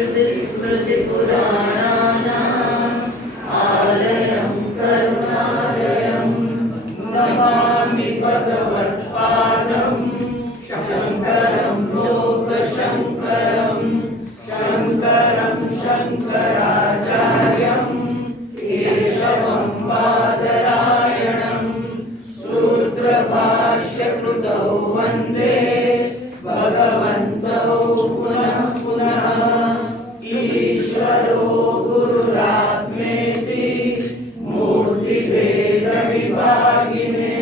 श्रुतिस्मृतिपुराणानाम् आलयं करुणालयं नमामि भगवत्पादं शङ्करं लोकशङ्करं शङ्करं शङ्कराचार्यं केशवं बादरायणं सूत्रभाष्यकृतौ वन्दे भगवन्तौ पुनः पुनः। ईश्वरो गुरुरात्मेति मूर्तिभेदविभागिने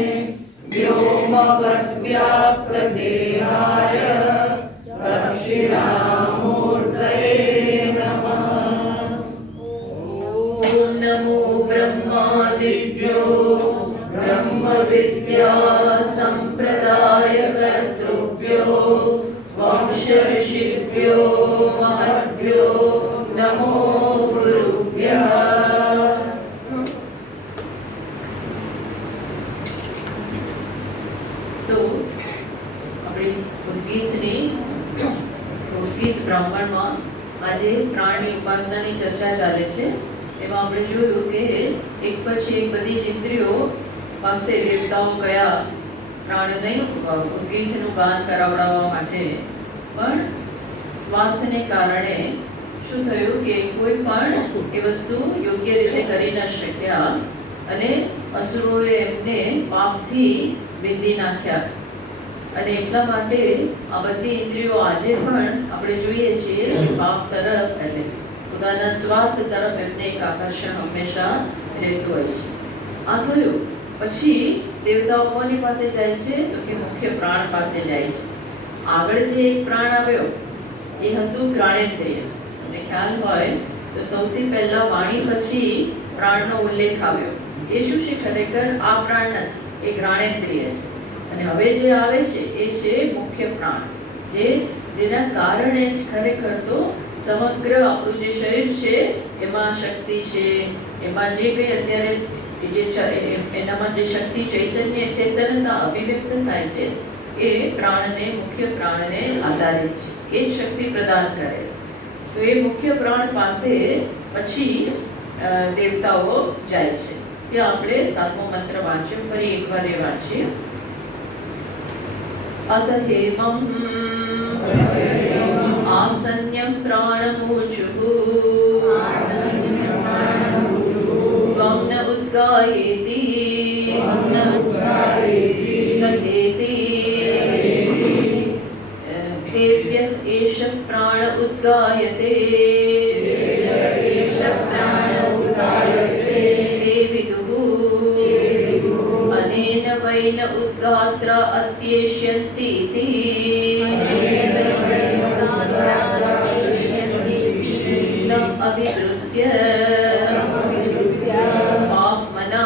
व्योमवद्व्याप्तदेहाय दक्षिणामूर्तये नमः। ॐ नमो ब्रह्मादिभ्यो ब्रह्मविद्या सम्प्रदायकर्तृभ्यो वंशऋषिभ्यो महद्भ्यो नमो गुरुभ्यः। तो अपनी ઉદ્ગીત બ્રાહ્મણમાં આજે પ્રાણની ઉપાસનાની ચર્ચા ચાલે છે। એમાં આપણે જોયું કે એક પછી એક બધી જ ઇન્દ્રિયો પાસે દેવતાઓ કયા પ્રાણને ઉદ્ગીતનું ગાન કરાવડાવવા માટે, પણ સ્વાર્થને કારણે શું થયું કે કોઈ પણ એ વસ્તુ યોગ્ય રીતે કરી ન શક્યા અને અસુરોએ એમને પાપથી વિંધી નાખ્યા। અને એટલા માટે આ બધી ઇન્દ્રિયો આજે પણ આપણે જોઈએ છીએ પાપ તરફ, એટલે પોતાના સ્વાર્થ તરફ એમને એક આકર્ષણ હંમેશા રહેતું હોય છે। આ થયું પછી દેવતાઓ કોની પાસે જાય છે તો કે મુખ્ય પ્રાણ પાસે જાય છે। આગળ જે એક પ્રાણ આવ્યો એ હતું ઘ્રાણેન્દ્રિય। તમને ખ્યાલ હોય તો સૌથી પહેલા વાણી પછી પ્રાણનો ઉલ્લેખ આવ્યો। એ શું છે? ખરેખર આ પ્રાણ નથી, એ ઘ્રાણેન્દ્રિય છે। અને હવે જે આવે છે એ છે મુખ્ય પ્રાણ, જેના કારણે જ ખરેખર તો સમગ્ર આપણું જે શરીર છે એમાં શક્તિ છે, એમાં જે કંઈ અત્યારે એનામાં જે શક્તિ ચેતનતા અભિવ્યક્ત થાય છે એ પ્રાણને, મુખ્ય પ્રાણને આધારિત છે, એ જ શક્તિ પ્રદાન કરે છે। તો એ મુખ્ય પ્રાણ પાસે પછી દેવતાઓ જાય છે। ત્યાં આપણે 7મો મંત્ર વાંચ્યો, ફરી એકવાર એ વાંચીએ। अथ हेमं आसन्यं प्राणमूचुः त्वं न उद्गायेति तथेति तेभ्यः एष प्राण उद्गायते ते विदुः अनेन वै न उद्गात्रा अत्येष्यन्ति इति तम् अभिवृत्य पाप्मना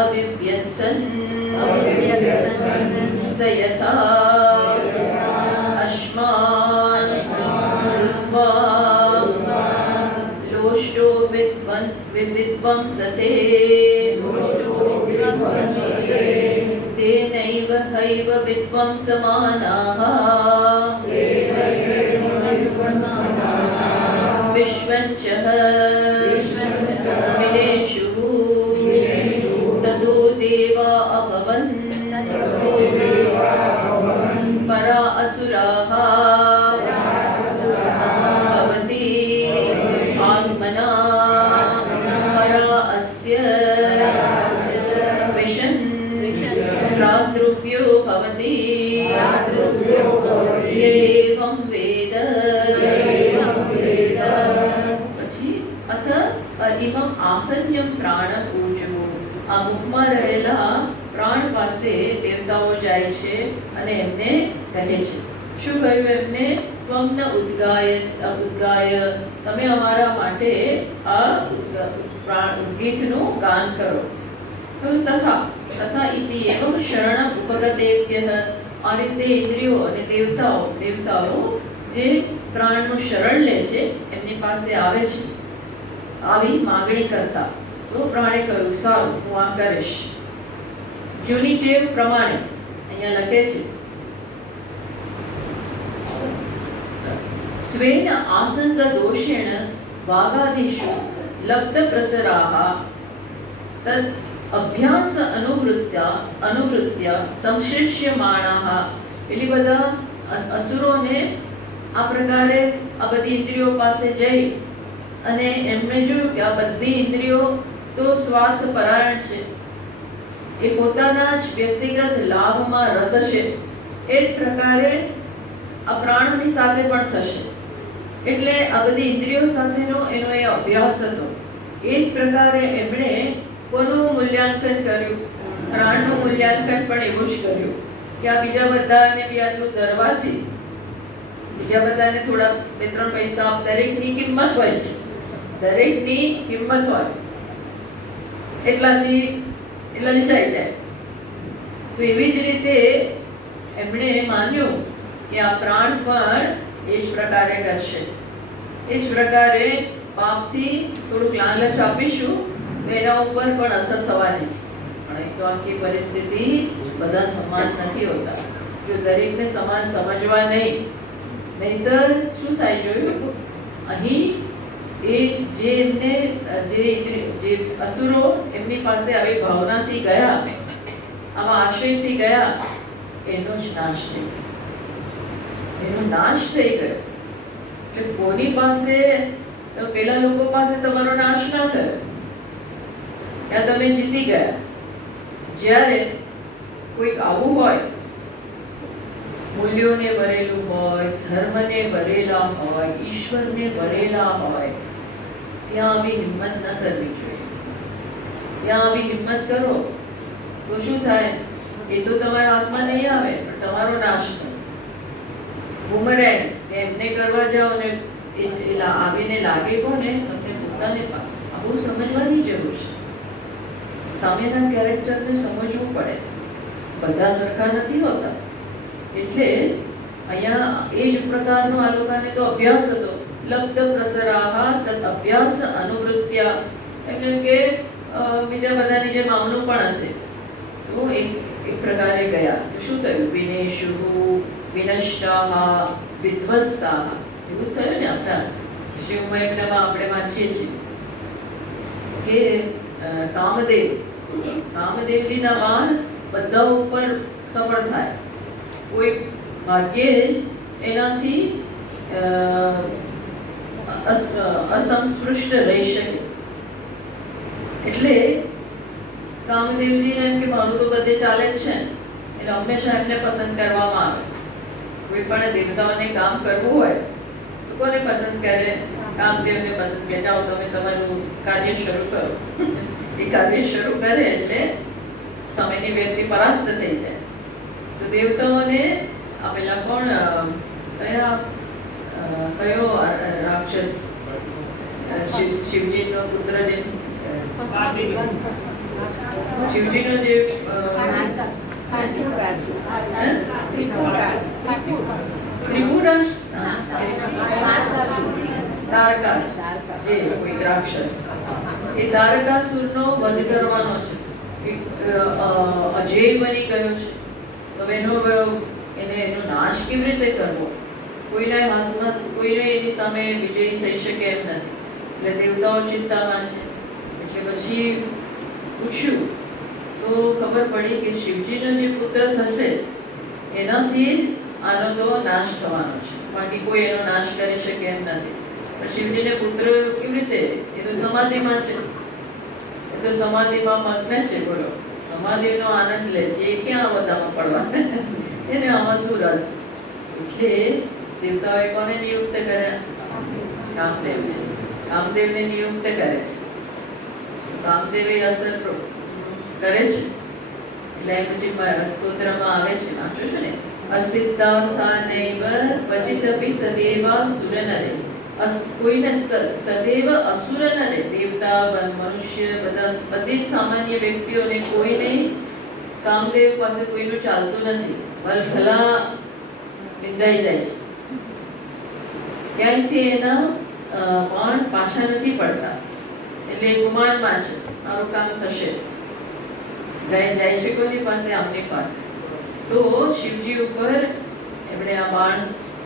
अविव्यत्सन् स यथा अस्मान् कृत्वा लोष्टो विद्वंसते तेनैव हैव विद्वंसमानाः विश्वञ्चः विनेषुः ततो देवा अभवन् परा असुराः भवति आत्मना परा अस्य विशन् भ्रातृभ्यो भवति एवं वेद। પછી અથ ઇમં આસન્યમ પ્રાણમ ઊચુઃ, આ મુખમાં રહેલા પ્રાણ પાસે દેવતાઓ જાય છે અને એમને કહે છે, શું કહ્યું એમને? ત્વમ ન ઉદ્ગાય, તમે અમારા માટે આ ઉદ્ગીતનું ગાન કરો। તથા ઇતિ એવં શરણમ ઉપગતેભ્યઃ, આ રીતે ઇન્દ્રિયો અને દેવતાઓ જે પ્રાણનું શરણ લે છે એમની પાસે આવે છે, આવી માગણી કરતા। તો પ્રાણે કહ્યું, સારું હું આ કરીશ। જૂની ટેવ પ્રમાણે અહીંયા લખે છે સ્વેન આસંગ દોષેણ વાગાદિષુ લબ્ધ પ્રસરાહ તદ અભ્યાસ અનુવૃત્ય સંશ્લિષ્યમાણાહ. એટલે બધા અસુરોને આ પ્રકારે આ બધી ઇન્દ્રિયો પાસે જઈ અને એમણે જોયું કે આ બધી ઇન્દ્રિયો તો સ્વાર્થ પરાયણ છે, એ પોતાના જ વ્યક્તિગત લાભમાં રત છે. એ જ પ્રકારે આ પ્રાણોની સાથે પણ થશે. એટલે આ બધી ઇન્દ્રિયો સાથેનો એનો એ અભ્યાસ હતો. એ જ પ્રકારે એમણે કોનું મૂલ્યાંકન કર્યું? પ્રાણનું મૂલ્યાંકન પણ એવું જ કર્યું કે આ બીજા બધાને બી આટલું ધરવાથી, બીજા બધાને થોડા 2-3 પૈસા, દરેકની કિંમત હોય છે, દરેકની કિંમત હોય, એટલાથી લલચાઈ જાય. તો એવી જ રીતે એમણે માન્યું કે આ પ્રાણ પણ એ જ પ્રકારે કરશે. એ જ પ્રકારે પાપથી થોડુંક લાલચ આપીશું તો એના ઉપર પણ અસર થવાની છે. પણ એક તો આખી પરિસ્થિતિ બધા સમાન નથી હોતા. જો દરેકને સમાન સમજવા નહીં, નહીતર શું થાય જોયું અહીં, એ જે એમને જે અસુરો એમની પાસે આવી ભાવનાથી ગયા, આવા આશયથી ગયા, એનો જ નાશ થઈ ગયો. એનો નાશ થઈ ગયો. એટલે કોની પાસે, પેલા લોકો પાસે તમારો નાશ ના થયો, ત્યાં તમે જીતી ગયા. જ્યારે કોઈક આવું હોય, મૂલ્યોને ભરેલું હોય, ધર્મને ભરેલા હોય, ઈશ્વરને ભરેલા હોય, ત્યાં આવી હિંમત ન કરવી જોઈએ. ત્યાં આવી હિંમત કરો તો શું થાય? એ તો તમારા હાથમાં નહીં આવે, પણ તમારો નાશ થશે. બુમરેંગ એમને કરવા જાઓ ને આવીને લાગે કોને? તમને પોતાને. આ બહુ સમજવાની જરૂર છે. સામેના કેરેક્ટરને સમજવું પડે. બધા સરખા નથી હોતા. એટલે અહીંયા એ જ પ્રકારનો આ લોકોને તો અભ્યાસ હતો. લબ્ધ પ્રસરાહ તદ અભ્યાસ અનુવૃત્યા. એટલે કે બીજા બધાની જેમ આમનું પણ હશે. તો એક પ્રકારે ગયા તો શું થયું? વિનેશુ વિનષ્ટાહ વિધ્વસ્તાહ. એવું થયું ને આપણા શિવમયમાં આપણે વાંચીએ છીએ કે કામદેવજીના બાણ બધા ઉપર સફળ થાય. કોઈ ભાગ્યે જ એનાથી અસંસ્પૃષ્ટ રહી શકે. એટલે કામદેવજીને એમ કે મારું તો બધે ચાલે જ છે, એટલે હંમેશા એમને પસંદ કરવામાં આવે. કોઈ પણ દેવતાઓને કામ કરવું હોય તો કોને પસંદ કરે? કામદેવને પસંદ કરે. જાઓ તમે તમારું કાર્ય શરૂ કરો. એ કાર્ય શરૂ કરે એટલે સામેની વ્યક્તિ પરાસ્ત થઈ જાય. તો દેવતાઓને આ પેલા કોણ, કયો રાક્ષસ શિવજીનો પુત્ર, જે શિવજીનો જે ત્રિપુરાસ, તારકાસુર, જે કોઈ રાક્ષસ, એ તારકાસુરનો વધ કરવાનો છે. અજેય બની ગયો છે. હવે એનો નાશ કેવી રીતે કરવો? કોઈના હાથમાં, કોઈને એની સામે વિજયી થઈ શકે એમ નથી. એટલે દેવતાઓ ચિંતામાં છે. એટલે પછી પૂછ્યું તો ખબર પડી કે શિવજીનો જે પુત્ર થશે એનાથી જ આનો તો નાશ થવાનો છે. બાકી કોઈ એનો નાશ કરી શકે એમ નથી. પણ શિવજીને પુત્ર કેવી રીતે? એ તો સમાધિમાં છે. એ તો સમાધિમાં મગ્ન છે. બોલો, સમાધિનો આનંદ લે છે. એ ક્યાં બધામાં પડવા? એને આમાં શું રસ? એટલે દેવતાઓએ કોને નિયુક્ત કર્યા? કામદેવને. કામદેવને નિયુક્ત કરે છે. કામદેવ એ અસર કરે છે. એટલે એમ પછી સ્તોત્રમાં આવે છે, વાંચો છો ને, અસિદ્ધાર્થાનૈવ ક્વચિદપી સદેવા સુરનરે. કોઈને સદૈવ અસુરનરે, દેવતા, મનુષ્ય, બધી સામાન્ય વ્યક્તિઓને કોઈને કામદેવ પાસે કોઈનું ચાલતું નથી. ભલા વિંધાઈ જાય છે. ક્યાંયથી એના બાણ પાછા નથી પડતા. એટલે ગુમાનમાં છે, મારું કામ થશે. જાય છે કોની પાસે? આમની પાસે. તો શિવજી ઉપર એમણે આ બાણ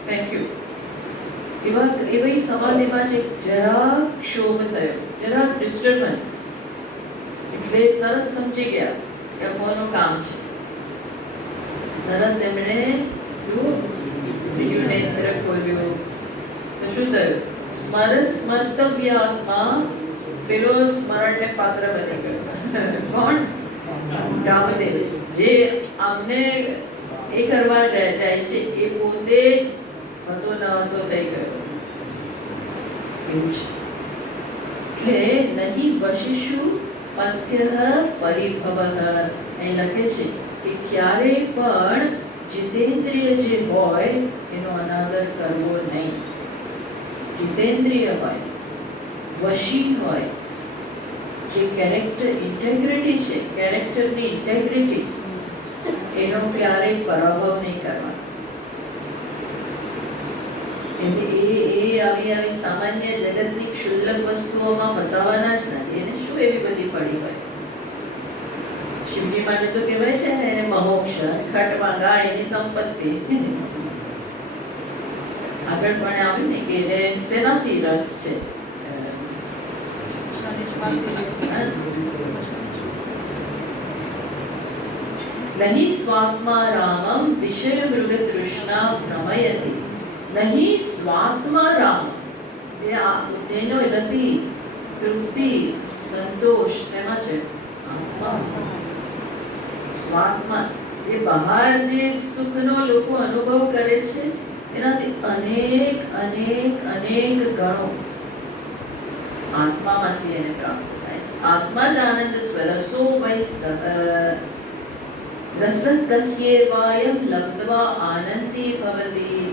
ફેંક્યું. એવી સમાધિમાં જ એક જરાક ક્ષોભ થયો, જરાક ડિસ્ટર્બન્સ, એટલે તરત સમજી ગયા કે કોનું કામ છે. તરત એમણે બીજું નેત્ર ખોલ્યું તો શું થયું? સ્મર્તવ્યાત્મા પેલો સ્મરણને પાત્ર બની ગયો. કોણ? કામદેવ. જે આમને એ કરવા જાય છે એ પોતે હતો ન હતો થઈ ગયો. એવું છે. એટલે નહીં વશિષુ પથ્ય પરિભવ. એ લખે છે કે ક્યારે પણ જીતેન્દ્રિય જે હોય એનો અનાદર કરવો નહીં. જીતેન્દ્રિય હોય, વશી હોય, જે કેરેક્ટર ઇન્ટેગ્રિટી છે, કેરેક્ટરની ઇન્ટેગ્રિટી, એનો ક્યારેય પરાભવ નહીં કરવાનો. એ આવી સામાન્ય જગતની ક્ષુલ્લક વસ્તુઓમાં ફસાવાના જ નથી. એને શું એવી બધી પડી હોય? શિવજી માટે તો કહેવાય છે ને એને મહોક્ષ, ખટમાં ગાય એની સંપત્તિ. આગળ પણ આવ્યું ને કે એને શેનાથી રસ છે? નહીં સ્વાત્મા રામમ વિષય મૃગ તૃષ્ણા ભ્રમયતિ. નહીં સ્વાત્મા રામ, જેનો રતિ, તૃપ્તિ, સંતોષ શેમાં છે? સ્વાત્મા. એ બહાર જે સુખનો લોકો અનુભવ કરે છે એનાથી અનેક અનેક અનેક ગણો આત્મામાંથી એને પ્રાપ્ત થાય છે. આત્મા જ આનંદ સ્વરસો વૈ રસ કહીએ વાયમ લબ્ધવા આનંદી ભવતી.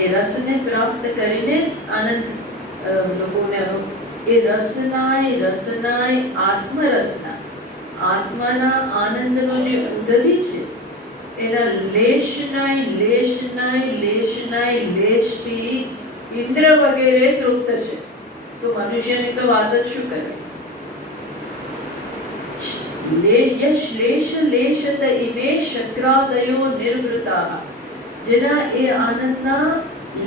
એ રસને પ્રાપ્ત કરીને જ આનંદ લોકોને એ રસનાય આત્મરસના, આત્માના આનંદનો જે ઉદધિ છે એના લેશથી ઇન્દ્ર વગેરે તૃપ્ત છે. તો મનુષ્યની તો વાત જ શું કરે? લેશત ઇમે શક્રાદયો નિર્વૃતા. જેના એ આનંદના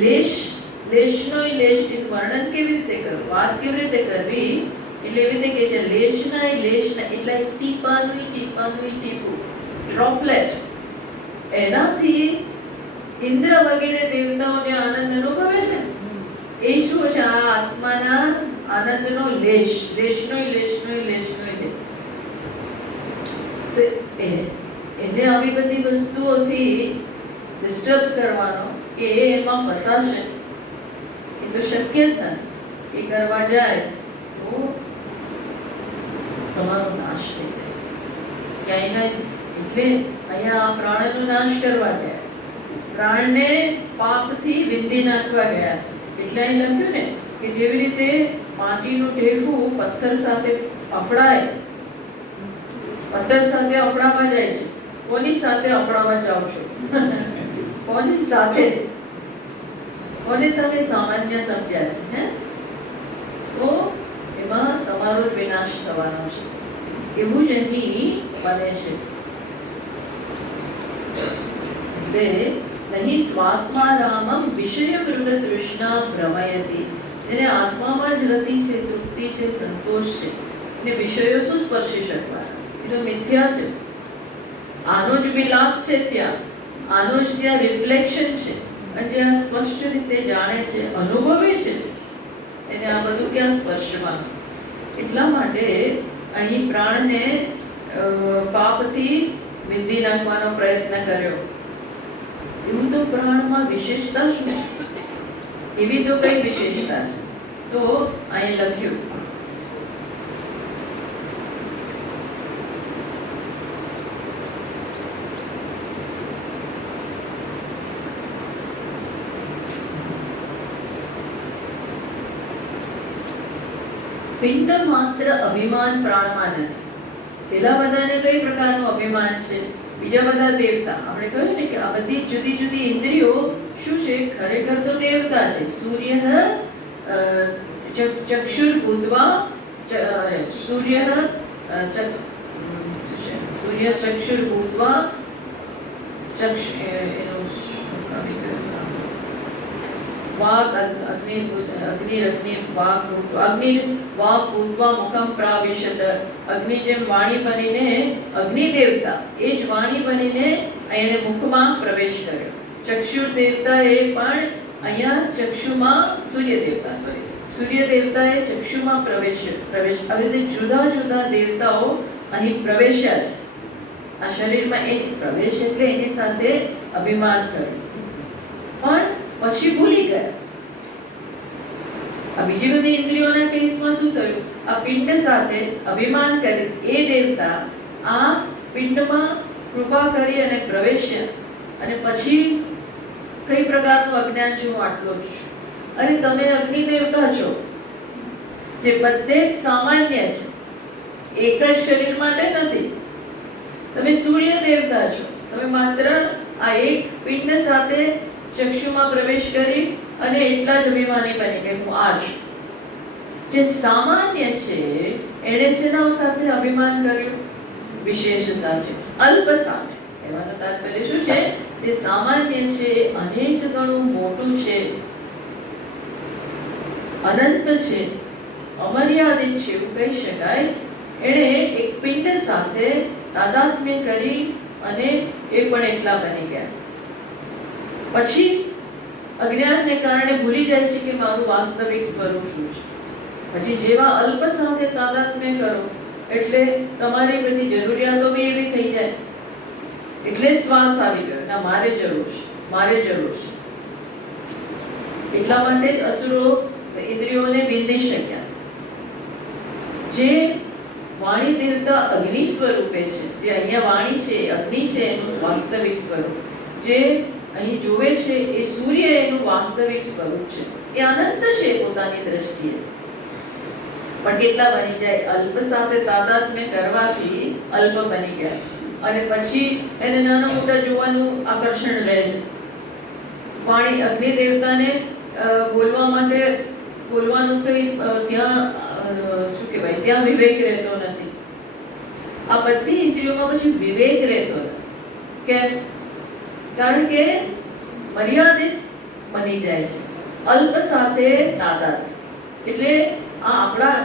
લેશનો વર્ણન કેવી રીતે કરવું, વાત કેવી રીતે કરવી? એટલે એવી રીતે કે છે લેશના એટલે ટીપાનું ટીપું, ડ્રોપલેટ. એનાથી ઇન્દ્ર વગેરે દેવતાઓને આનંદ અનુભવે છે. એ શું છે? આ આત્માના આનંદનો લેશનો. તો એને આવી બધી વસ્તુઓથી ડિસ્ટર્બ કરવાનો કે એમાં ફસાશે એ તો શક્ય જ નથી. એ કરવા જાય તો તમારો નાશ થઈ જાય. એટલે અહીંયા આ પ્રાણનો નાશ કરવા ગયા, પ્રાણને પાપથી વિંધી નાખવા ગયા. એટલે અહીં લખ્યું ને કે જેવી રીતે માટીનું ઢેફું પથ્થર સાથે અફડાય, પથ્થર સાથે અફડાવા જાય છે. કોની સાથે અફડાવા જાઓ છો? કોની સાથે? કોને તમે સામાન્ય સમજ્યા છે? હે? તો એમાં તમારો જ વિનાશ થવાનો છે. એવું જ અહીં બને છે. એટલે નહીં સ્વાત્મા રામમ વિષય મૃગ તૃષ્ણા ભ્રમયતિ. એને આત્મામાં જ રતિ છે, તૃપ્તિ છે, સંતોષ છે. એને વિષયો શું સ્પર્શી શકવાના? એ તો મિથ્યા છે. આનો જ વિલાસ છે ત્યાં, આનો જ ત્યાં રિફ્લેક્શન છે. અને જ્યાં સ્પષ્ટ રીતે જાણે છે, અનુભવે છે, એને આ બધું ક્યાં સ્પર્શવાનું? એટલા માટે અહીં પ્રાણને પાપથી વિંધી નાખવાનો પ્રયત્ન કર્યો. એવું તો પ્રાણમાં વિશેષતા શું છે? એવી તો કઈ વિશેષતા છે? તો અહીં લખ્યું પિંડ માત્ર અભિમાન પ્રાણમાં નથી. પેલા બધાને કઈ પ્રકારનું અભિમાન છે? બીજા બધા દેવતા, આપણે કહ્યું ને કે આ બધી જુદી જુદી ઇન્દ્રિયો શું છે? ખરેખર તો દેવતા છે. સૂર્ય ચક્ષુર ભૂતવા સૂર્ય ચક્ષુર ભૂતવા વાગ અગ્નિ વાગ ભૂત્વા મુખમ પ્રાવિશત. અગ્નિ જેમ વાણી બનીને અગ્નિ દેવતા એ જ વાણી બનીને એણે મુખમાં પ્રવેશ કર્યો. ચક્ષુર દેવતાએ પણ અહીંયા ચક્ષુમાં સૂર્ય દેવતાએ ચક્ષુમાં પ્રવેશ આવી રીતે જુદા જુદા દેવતાઓ અહીં પ્રવેશ્યા છે આ શરીરમાં. એ પ્રવેશ એટલે એની સાથે અભિમાન કર્યું પણ પછી ભૂલી ગયા. આ બીજી બધી ઇન્દ્રિયોના કેસમાં શું થયું? આ પિંડ સાથે અભિમાન કરી એ દેવતા આ પિંડમાં કૃપા કરી અને પ્રવેશ્યા. અને પછી કઈ પ્રકારનું અજ્ઞાન છે? હું આટલો જ છું. અરે તમે અગ્નિ દેવતા છો જે બધે જ સામાન્ય છે, એક જ શરીર માટે નથી. તમે સૂર્ય દેવતા છો, તમે માત્ર આ એક પિંડ સાથે ચક્ષુમાં પ્રવેશ કરી અને એટલા જ અભિમાની બની કે હું આ છું. જે સામાન્ય છે એણે શેના સાથે અભિમાન કર્યું? વિશેષ સાથે, અલ્પ સાથે. એવાનો તાત્પર્ય શું છે? જે સામાન્ય છે અનેક ગણું મોટું છે, અનંત છે, અમર્યાદિત છે એવું કહી શકાય. એણે એક પિંડ સાથે તાદાત્મ્ય કરી અને એ પણ એટલા બની ગયા. પછી અજ્ઞાનને કારણે ભૂલી જાય છે કે મારું વાસ્તવિક સ્વરૂપ શું છે. પછી જેવા અલ્પ સાથે તાદાત્મ્ય કરો એટલે તમારી બધી જરૂરિયાતો બી એવી થઈ જાય. એટલે સ્વાર્થ આવી ગયો, ના મારે જરૂર છે, મારે જરૂર છે. એટલા માટે જ અસુરો ઇન્દ્રિયોને વિંધી શક્યા. જે વાણી દેવતા અગ્નિ સ્વરૂપે છે, જે અહીંયા વાણી છે અગ્નિ છે એનું વાસ્તવિક સ્વરૂપ, જે અહીં જોવે છે એ સૂર્ય એનું વાસ્તવિક સ્વરૂપ છે. એ અનંત છે પોતાની દ્રષ્ટિએ, પણ કેટલા બની જાય? અલ્પ સાથે તાદાત્મ્ય કરવાથી અલ્પ બની ગયા. અને પછી એને નાના મોટા જોવાનું આકર્ષણ રહે છે. વાણી અગ્નિ દેવતાને બોલવા માટે બોલવાનું કઈ ત્યાં શું કહેવાય, ત્યાં વિવેક રહેતો નથી. આ બધી ઇન્દ્રિયોમાં પછી વિવેક રહેતો નથી. કેમ? કારણ કે મર્યાદિત બની જાય છે, અલ્પ સાથે તાદાત્મ્ય. એટલે આ આપણા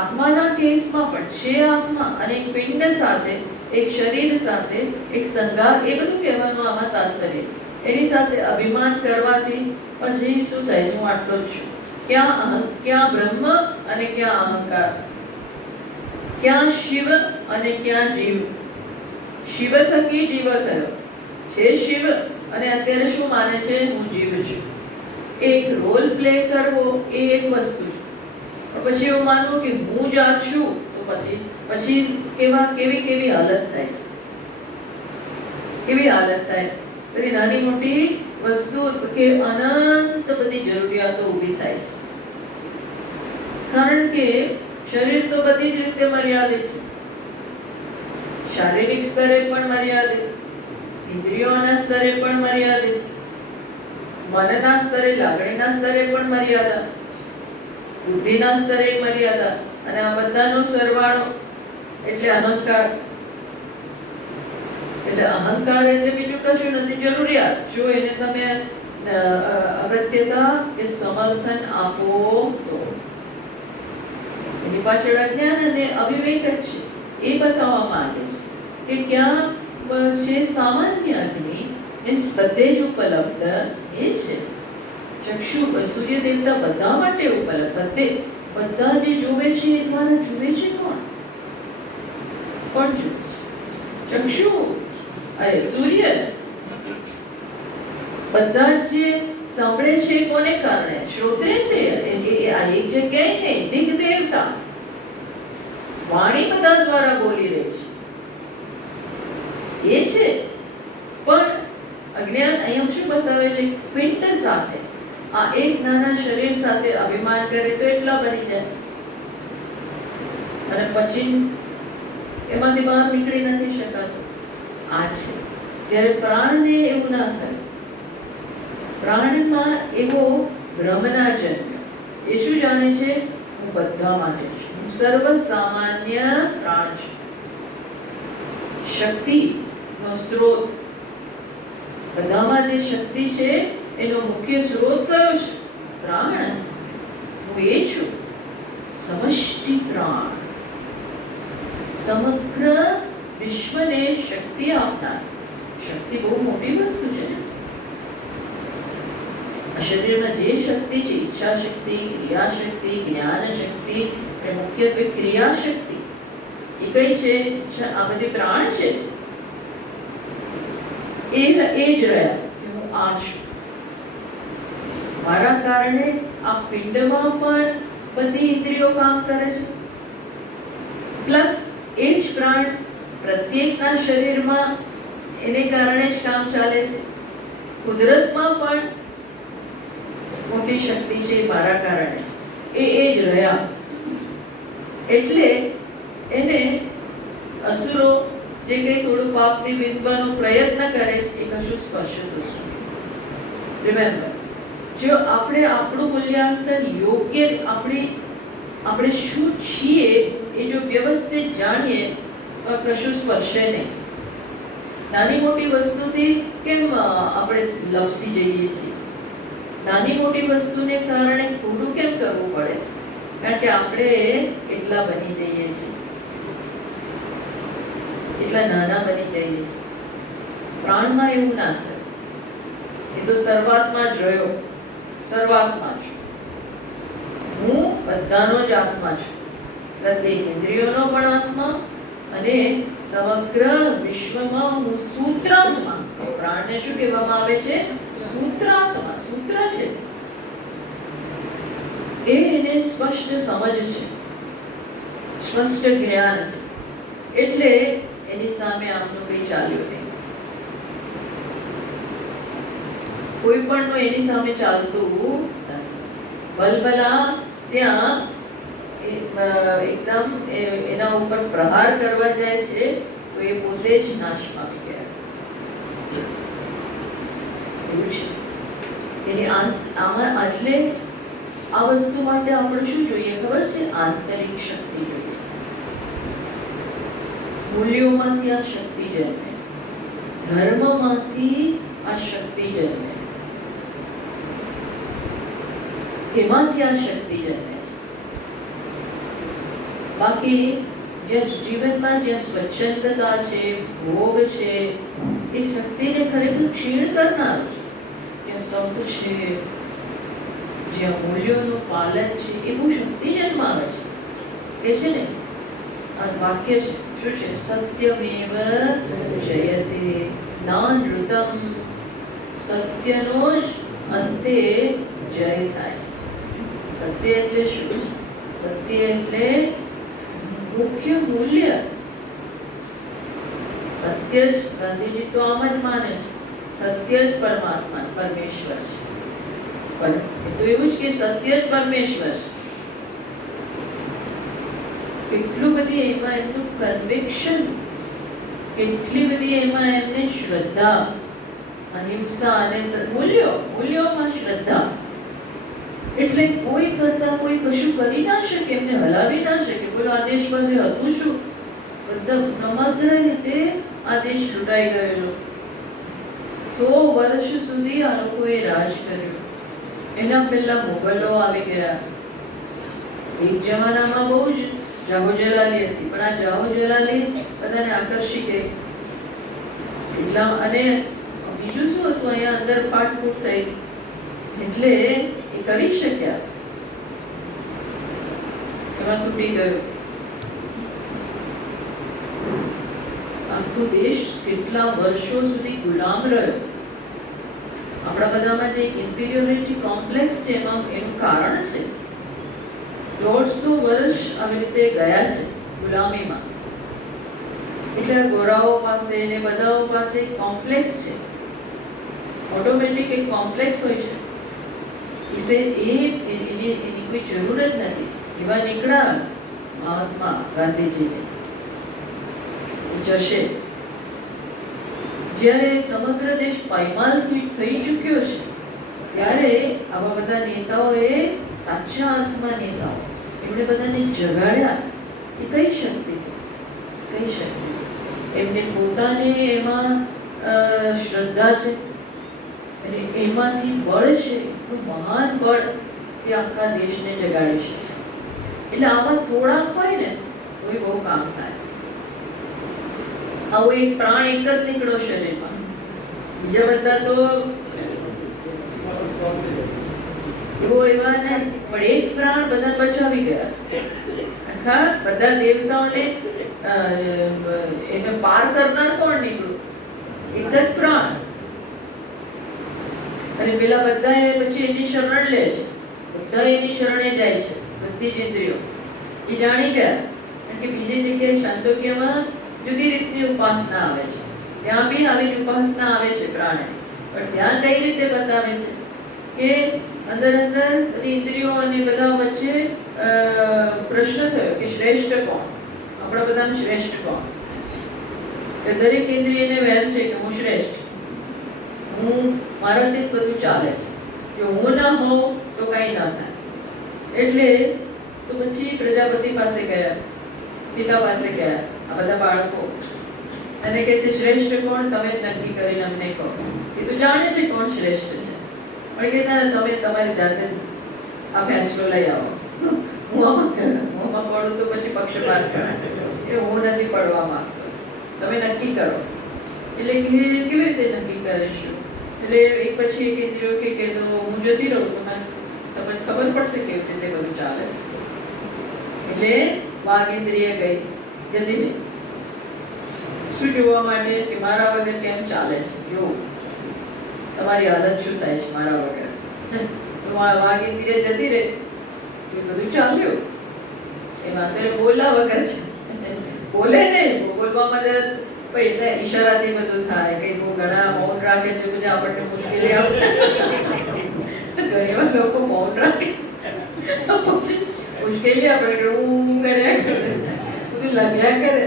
આત્માના કેસમાં પણ છે આત્મા અને એક પિંડ સાથે, એક શરીર સાથે એક સંગાર, એ બધું કહેવાનું આમાં તાત્પર્ય છે. એની સાથે અભિમાન કરવાથી પછી શું થાય? હું આટલો જ છું. ક્યાં બ્રહ્મ અને ક્યાં અહંકાર, ક્યાં શિવ અને ક્યાં જીવ. શિવ થકી જીવ થયો છે શિવ, અને અત્યારે શું માને છે? હું જીવ છું. એક રોલ પ્લે કરવો એ એક વસ્તુ છે. પછી એવું માનવું કે હું જ આ છું, તો પછી કેવી હાલત થાય છે? કેવી હાલત થાય? બધી નાની મોટી વસ્તુ કે અનંત બધી જરૂરિયાતો ઊભી થાય છે. કારણ કે શરીર તો બધી જ રીતે મર્યાદિત છે. શારીરિક સ્તરે પણ મર્યાદિત, ઇન્દ્રિયોના સ્તરે પણ મર્યાદિત, મનના સ્તરે, લાગણીના સ્તરે પણ મર્યાદા, બુદ્ધિના સ્તરે મર્યાદા, અને આ બધાનો સરવાળો એટલે અહંકાર. એટલે અહંકાર એટલે બીજું કશું નથી, જરૂરિયાત. જો એને તમે અગત્યતા કે સમર્થન આપો તો એની પાછળ અજ્ઞાન અને અવિવેક જ છે. એ બતાવવા માંગે છે કે ક્યાં છે સામાન્ય અગ્નિ, મીન્સ બધે જ ઉપલબ્ધ એ છે. ચક્ષુ સૂર્ય દેવતા બધા માટે ઉપલબ્ધ, બધા જે જોવે છે એ દ્વારા જુએ છે. કોણ જુએ છે? ચક્ષુ, અરે સૂર્ય. બધા જે સાંભળે છે કોને કારણે? શ્રોત્રેન્દ્રિય. આ એક જગ્યાએ નહીં, દિગ્ દેવતા વાણી બધા દ્વારા બોલી રહી છે એ છે. પણ અજ્ઞાન અહીંયા શું બતાવે છે? પિંડ સાથે, આ એક નાના શરીર સાથે અભિમાન કરે તો એટલા બની જાય, અને પછી એમાંથી બહાર નીકળી નથી શકાતું. આ છે. જ્યારે પ્રાણને એવું ના થાય, પ્રાણમાં એવો ભ્રમના જન્મ્યો. એ શું જાણે છે? હું બધા માટે છું, હું સર્વ સામાન્ય પ્રાણ છું. શક્તિનો સ્ત્રોત, બધામાં જે શક્તિ છે એનો મુખ્ય સ્ત્રોત કયો છે? પ્રાણ. હું એ છું, સમષ્ટિ પ્રાણ, સમગ્ર વિશ્વને શક્તિ આપનાર. શક્તિ બહુ મોટી વસ્તુ છે ને. આ શરીરમાં જે શક્તિ છે, ઈચ્છા શક્તિ, ક્રિયા શક્તિ, જ્ઞાન શક્તિ, અને મુખ્યત્વે ક્રિયા શક્તિ, એ કઈ છે? આ બધી પ્રાણ છે. એ જ રહ્યા કે હું આ છું. મારા કારણે આ પિંડમાં પણ બધી ઇન્દ્રિયો કામ કરે છે. પ્લસ એ જ પ્રાણ પ્રત્યેકના શરીરમાં એને કારણે જ કામ ચાલે છે. કુદરતમાં પણ મોટી શક્તિ છે મારા કારણે. એ જ રહ્યા. એટલે એને અસુરો જે કંઈ થોડું પાપથી વિંધવાનો પ્રયત્ન કરે છે એ કશું સ્પર્શતું નથી. રિમેમ્બર, જો આપણે આપણું મૂલ્યાંકન યોગ્ય, આપણે શું છીએ એ જો વ્યવસ્થિત જાણીએ તો કશું સ્પર્શે નહીં. નાની મોટી વસ્તુથી કેમ આપણે લપસી જઈએ છીએ? નાની મોટી વસ્તુને કારણે થોડું કેમ કરવું પડે છે? કારણ કે આપણે એટલા બની જઈએ છીએ, એટલા નાના બની જઈએ છીએ. પ્રાણમાં એવું ના થાય. એ તો શરૂઆતમાં જ રહ્યો, શરૂઆતમાં જ. હું બધાનો જ આત્મા છું, પ્રત્યેક ઇન્દ્રિયોનો પણ આત્મા, અને સમગ્ર વિશ્વમાં હું સૂત્રાત્મા. પ્રાણને શું કહેવામાં આવે છે? સૂત્રાત્મા. સૂત્ર છે એ. એને સ્પષ્ટ સમજ છે, સ્પષ્ટ જ્ઞાન છે. એટલે એની સામે આમનું કંઈ ચાલ્યું નહીં. કોઈ પણ એની સામે ચાલતું નથી. બલબલા ત્યાં એકદમ એના ઉપર પ્રહાર કરવા જાય છે તો એ પોતે જ નાશ પામી ગયા. એવું છે એની આમાં. એટલે આ વસ્તુ માટે આપણે શું જોઈએ ખબર છે? આંતરિક શક્તિ જોઈએ. મૂલ્યોમાંથી આ શક્તિ જન્મે, ધર્મમાંથી આ શક્તિ જન્મે, એમાંથી આ શક્તિ જન્મે છે. બાકી જ્યાં જીવનમાં જ્યાં સ્વચ્છંદતા છે, ભોગ છે, એ શક્તિને ખરેખર ક્ષીણ કરનાર છે. જ્યાં તપ છે, જ્યાં મૂલ્યોનું પાલન છે, એ બહુ શક્તિ જન્માવે છે. એ છે ને વાક્ય છે, શું છે? સત્યમેવ જયતે નાનૃતમ. સત્યનો જ અંતે જય થાય. સત્ય એટલે શું? સત્ય એટલે મુખ્ય મૂલ્ય. સત્ય જ, ગાંધીજી તો આમ જ માને છે, સત્ય જ પરમાત્મા, પરમેશ્વર છે. પણ એ તો એવું જ કે સત્ય જ પરમેશ્વર છે. એટલું બધી એમાં એમનું કન્વિક્શન, એટલી બધી એમાં એમને શ્રદ્ધા, અહિંસા અને મૂલ્યોમાં શ્રદ્ધા. એટલે કોઈ કરતા કોઈ કશું કરી ના શકે, એમને હલાવી ના શકે. બોલો આદેશ પાસે હતું શું? બધા સમગ્ર રીતે આદેશ લૂંટાઈ ગયેલો. 100 વર્ષ સુધી આ લોકોએ રાજ કર્યું. એના પહેલા મુગલો આવી ગયા. એક જમાનામાં બહુ જ જાહો જલાલી હતી, પણ આ જાહો જલાલી બધાને આકર્ષી ગઈ. એટલા, અને બીજું શું હતું, અહીંયા અંદર ફાટફૂટ થઈ, એટલે એ કરી શક્યા, એમાં તૂટી ગયો. આખો દેશ કેટલા વર્ષો સુધી ગુલામ રહ્યો. આપણા બધામાં જે ઇન્ફિરિયોરિટી કોમ્પ્લેક્સ છે એનું કારણ છે 150 વર્ષ આવી રીતે ગયા છે ગુલામીમાં. એટલે ગોરાઓ પાસે ને બધાઓ પાસે કોમ્પ્લેક્સ છે, ઓટોમેટિક એક કોમ્પ્લેક્સ હોય છે. એની કોઈ જરૂર જ નથી. એવા નીકળ્યા મહાત્મા ગાંધીજીને જશે. જ્યારે સમગ્ર દેશ પાયમાલ થઈ ચૂક્યો છે ત્યારે આવા બધા નેતાઓએ, સાચા અર્થમાં નેતાઓ, એમણે બધાને જગાડ્યા. એ કઈ શક્તિ? કઈ શક્તિ? એમને પોતાને એમાં શ્રદ્ધા છે, અને એમાંથી બળ છે, એટલું મહાન બળ કે આખા દેશને જગાડી શકે. એટલે આમાં થોડાક હોય ને તો એ બહુ કામ થાય. આવો એક પ્રાણ એક જ નીકળ્યો શરીરમાં, બીજા બધા તો એવા ને, પણ એક પ્રાણ બધા બચાવી ગયા. આખા બધા દેવતાઓને એને પાર કરનાર કોણ નીકળ્યું? એક જ પ્રાણ. અને પેલા બધા પછી એની શરણ લે છે, બધા એની શરણે જાય છે, બધી જ ઇન્દ્રિયો. એ જાણી ગયા, કારણ કે બીજી જગ્યાએ શાંતોક્યમાં જુદી રીતની ઉપાસના આવે છે, ત્યાં બી આવી જ ઉપાસના આવે છે પ્રાણની. પણ ત્યાં કઈ રીતે બતાવે છે કે અંદર અંદર બધી ઇન્દ્રિયો અને બધા વચ્ચે પ્રશ્ન થયો કે શ્રેષ્ઠ કોણ, આપણા બધામાં શ્રેષ્ઠ કોણ? કે દરેક ઇન્દ્રિયને વહેમ છે કે હું શ્રેષ્ઠ, હું મારાથી જ બધું ચાલે છે, જો હું ના હોઉં તો કંઈ ના થાય. એટલે તો પછી પ્રજાપતિ પાસે ગયા, પિતા પાસે ગયા, આ બધા બાળકો, અને કે છે શ્રેષ્ઠ કોણ તમે જ નક્કી કરીને અમને કહો. એ તો જાણે છે કોણ શ્રેષ્ઠ છે, પણ કે ના, તમે તમારી જાતે આ ફેસલો લઈ આવો. હું આમાં પડું તો પછી પક્ષપાત કરાય, એ હું નથી પડવા માંગતો, તમે નક્કી કરો. એટલે કેવી રીતે નક્કી કરીશું? એટલે એક પછી એક ઇન્દ્રિયો કે તો હું જતી રહું તો તમને ખબર પડશે કેવી રીતે બધું ચાલે છે. એટલે વાઘ ઇન્દ્રિય ગઈ, જતી રહી. શું જોવા માટે? કે મારા વગર કેમ ચાલે છે, જો તમારી હાલત શું થાય છે મારા વગર. તો વાઘ ઇન્દ્રિય જતી રહી, એ બધું ચાલ્યું. એમાં અત્યારે બોલા વગર છે, બોલે નહીં, બોલવામાં જરા ઈશારાથી બધું થાય. કઈ બહુ ઘણા મૌન રાખે છે, પછી આપણને મુશ્કેલી આવે. ઘણી વાર લોકો મૌન રાખે, મુશ્કેલી આપણે હું કર્યા કરે, બધું લાગ્યા કરે.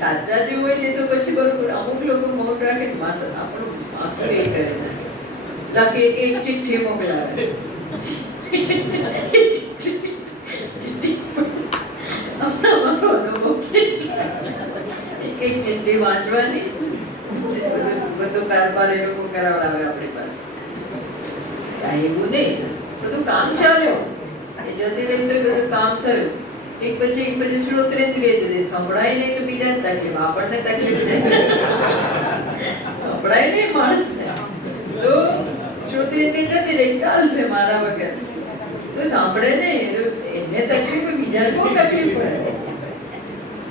સાચા જેવું હોય તે તો પછી બરોબર. અમુક લોકો મૌન રાખે, માત્ર આપણું આખું એ કરે લખે, એક ચિઠ્ઠી મોકલાવે, એક ચિઠ્ઠી વાંચવાની, બધું કારભાર એ લોકો કરાવડાવે આપણી પાસે. એવું નહીં, બધું કામ ચાલ્યો. એ જતી રહી તો બધું કામ થયું. એક પછી શ્રોત્રેન્દ્રિય જતી, સંભળાય નહીં તો બીજા તકલીફ, આપણને તકલીફ થાય. સંભળાય નહીં માણસને તો શ્રોત્રેન્દ્રિય જતી રહી, ચાલશે મારા વગર. તો સાંભળે નહીં, એને તકલીફ, બીજા બહુ તકલીફ પડે.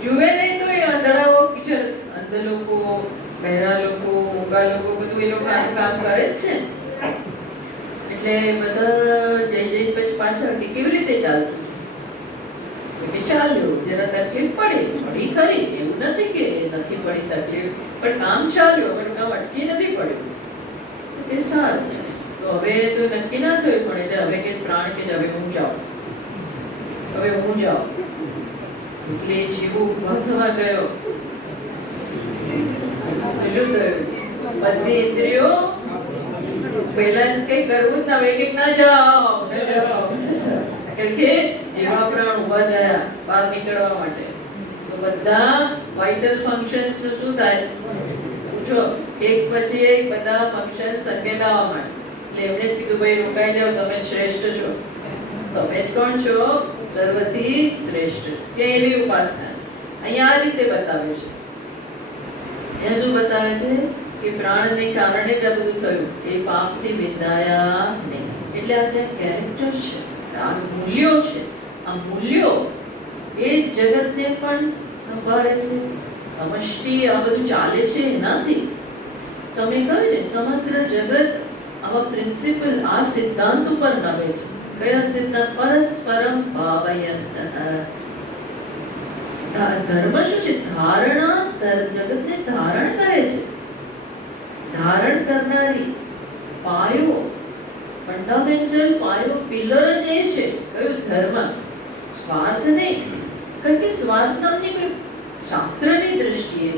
જુએ નહીં તો એ અંધળાઓ કિચર, અંધ લોકો, બહેરા લોકો, ઊંઘા લોકો, બધું એ લોકો આનું કામ કરે જ છે. એટલે બધા જઈ પછી પાછળ કેવી રીતે ચાલતું? ચાલ્યું, જરા તકલીફ પડી ખરી, એવું નથી કે નથી પડી તકલીફ, પણ કામ ચાલ્યું, પણ કામ અટકી નથી પડ્યું. એ સારું. તો હવે તો નક્કી ના થયું, પણ એટલે હવે કે પ્રાણ કે હવે હું જાઉં. એટલે જીવો ઉભા થવા ગયો. શું થયું? બધી ઇન્દ્રિયો પહેલા કઈ કરવું જ ના, હવે કઈક ના જાઓ. કારણ કે જેવા પ્રાણ ઉભા થયા બહાર નીકળવા માટે, તો બધા વાઇટલ ફંક્શન્સ નું શું થાય પૂછો? એક પછી એક બધા ફંક્શન સંકેલાવા માટે. એટલે એમણે જ કીધું, ભાઈ રોકાઈ જાઓ, તમે શ્રેષ્ઠ છો. તમે જ કોણ છો? સર્વથી શ્રેષ્ઠ. કે એવી ઉપાસના છે. અહીંયા આ રીતે બતાવે છે. એ શું બતાવે છે કે પ્રાણને કારણે જ આ બધું થયું, એ પાપથી વિંધાયા નહીં. એટલે આ જે કેરેક્ટર છે, આ મૂલ્યો છે, આ મૂલ્યો એ જગતને પણ સંભાળે છે. સમષ્ટિ આ બધું ચાલે છે એનાથી. તમે કહ્યું ને, સમગ્ર જગત આવા પ્રિન્સિપલ, આ સિદ્ધાંત ઉપર નવે છે. કયા સિદ્ધાંત? પરસ્પરમ ભાવયંતઃ. ધર્મ શું છે? ધારણા. જગતને ધારણ કરે છે. ધારણ કરનારી પાયો, ફંડામેન્ટલ પાયો, પિલર જ એ છે. કયું? ધર્મ. સ્વાર્થ નહીં. કારણ કે સ્વાર્થ તમને કોઈ શાસ્ત્રની દ્રષ્ટિએ,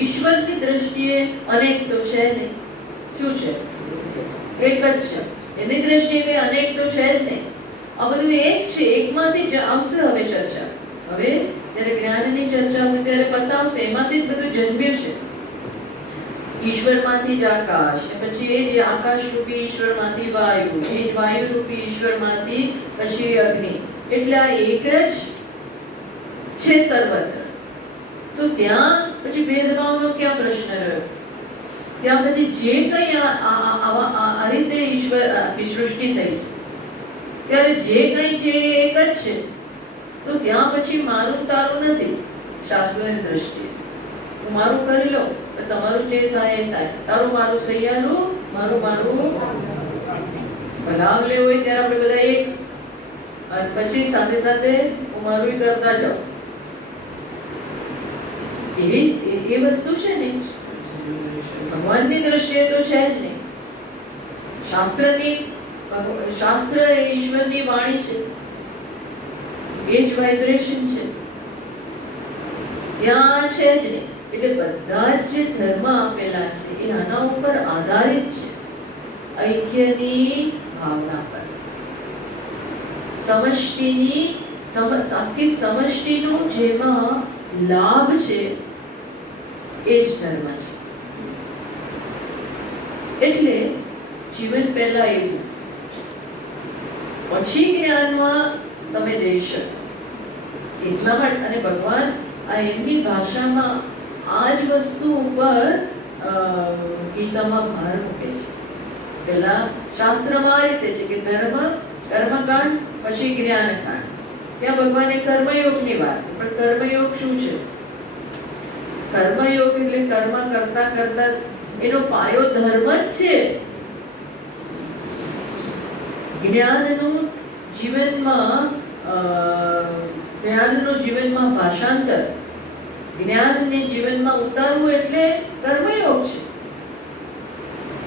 ઈશ્વરની દ્રષ્ટિએ અનેક તો છે નહીં. શું છે? એક જ છે. એની દ્રષ્ટિએ કઈ અનેક તો છે જ નહીં. આ બધું એક છે. એકમાંથી જ આવશે હવે ચર્ચા. હવે જ્યારે જ્ઞાનની ચર્ચા આવશે ત્યારે બતાવશે, એમાંથી જ બધું જન્મ્યું છે. ઈશ્વરમાંથી જ આકાશ, ને પછી એ જ આકાશ રૂપી ઈશ્વરમાંથી વાયુ, એ જ વાયુ રૂપી ઈશ્વરમાંથી પછી અગ્નિ. એટલે આ એક જ છે સર્વત્ર. તો ત્યાં પછી ભેદભાવનો ક્યાં પ્રશ્ન રહ્યો? ત્યાં પછી જે કંઈ આ રીતે ઈશ્વર આખી સૃષ્ટિ થઈ છે ત્યારે જે કંઈ છે એ એક જ છે. તો ત્યાં પછી મારું તારું નથી શાસ્ત્રની દ્રષ્ટિએ. હું મારું કરી લો, તમારું જે થાય એ થાય, તારું મારું સૈયાનું, મારું લાભ લેવો હોય ત્યારે આપણે બધા એક, અને પછી સાથે સાથે હું મારું કરતા જાઉં. એ વસ્તુ છે ને ભગવાનની દ્રષ્ટિએ તો છે જ નહીં. શાસ્ત્ર એ ઈશ્વરની વાણી છે, એ જ વાઇબ્રેશન છે, ત્યાં છે જ નહીં. એટલે બધા જ ધર્મ આપેલા છે એ આના ઉપર આધારિત છે, ઐક્યની ભાવના પર, સમષ્ટિની આખી સમષ્ટિનો જેમાં લાભ છે એ જ ધર્મ છે. એટલે જીવન પહેલા એવું, પછી જ્ઞાનમાં તમે જઈ શકો. એટલા માટે અને ભગવાન આ એમની ભાષામાં આ જ વસ્તુ ઉપર ગીતામાં ભાર મૂકે છે. પેલા શાસ્ત્રમાં આ રીતે છે કે ધર્મ, કર્મકાંડ, પછી જ્ઞાનકાંડ. ત્યાં ભગવાને કર્મયોગની વાત, પણ કર્મયોગ શું છે? કર્મયોગ એટલે કર્મ કરતા કરતા એનો પાયો ધર્મ જ છે. જ્ઞાનનું જીવનમાં ભાષાંતર, જ્ઞાનને જીવનમાં ઉતારવું એટલે કર્મયોગ છે.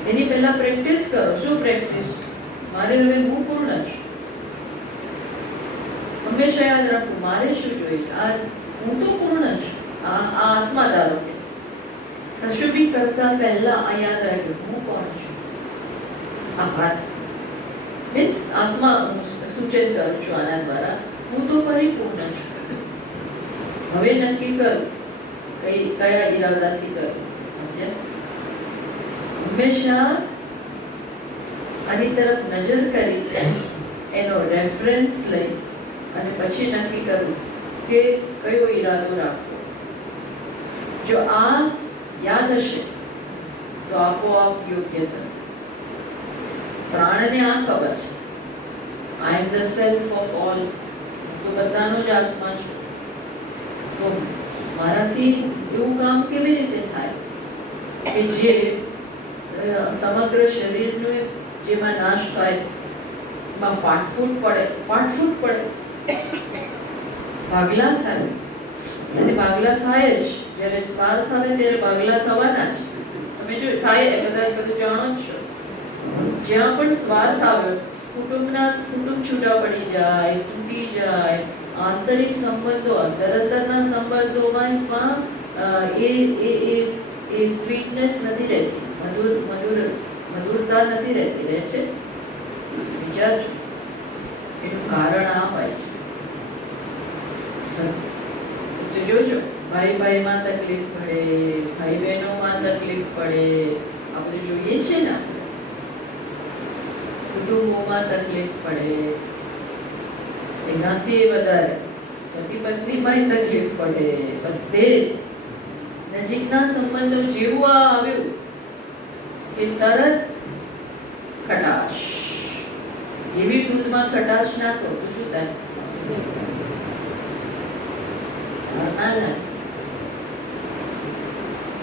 એની પહેલા પ્રેક્ટિસ કરો. શું પ્રેક્ટિસ? મારે હવે હું પૂર્ણ છું. હંમેશા યાદ રાખવું, મારે શું જોઈએ? આ હું તો પૂર્ણ છું. આ આત્મા ધારો કે કશું બી કરતા પહેલા આ યાદ રાખ્યું, હું કોણ છું? આભાર મીન્સ આત્મા સૂચન કરું છું આના દ્વારા, હું તો પરિપૂર્ણ છું. હવે નક્કી કરું કયા ઈરાદાથી કરું. હંમેશા આની તરફ નજર કરી એનો રેફરન્સ લઈ અને પછી નક્કી કરું કે કયો ઈરાદો રાખવો. જો આ યાદ હશે તો આપોઆપ યોગ્ય થશે. પ્રાણને આ ખબર છે, I am the self of all, તો બધાનો જ આત્મા છું. તો મારાથી એવું કામ કેવી રીતે થાય કે જે સમગ્ર શરીરનો જેમાં નાશ થાય, એમાં ફાટફૂટ પડે, ભાગલા થાય. અને ભાગલા થાય જ. જ્યારે સ્વાર્થ આવે ત્યારે ભાગલા થવાના જ. તમે જો થાય એ બધું જાણો જ છો. જ્યાં પણ સ્વાર્થ આવે, કુટુંબ છૂટા પડી જાય, તૂટી જાય. આંતરિક સંબંધો, અંદરના સંબંધોમાં એ સ્વીટનેસ નથી રહેતી, મધુરતા નથી રહેતી. રહે છે વિચારજો, એનું કારણ આ હોય છે. તો જોજો, ભાઈમાં તકલીફ પડે, ભાઈ બહેનોમાં તકલીફ પડે, આ બધું જોઈએ છે ને આપણે. કુટુંબોમાં તકલીફ પડે, એનાથી વધારે પતિ પત્નીમાં તકલીફ પડે. બધે નજીકના સંબંધો જેવું આ આવ્યું કે તરત ખટાશ. એવી દૂધમાં ખટાશ નાખો તો શું થાય?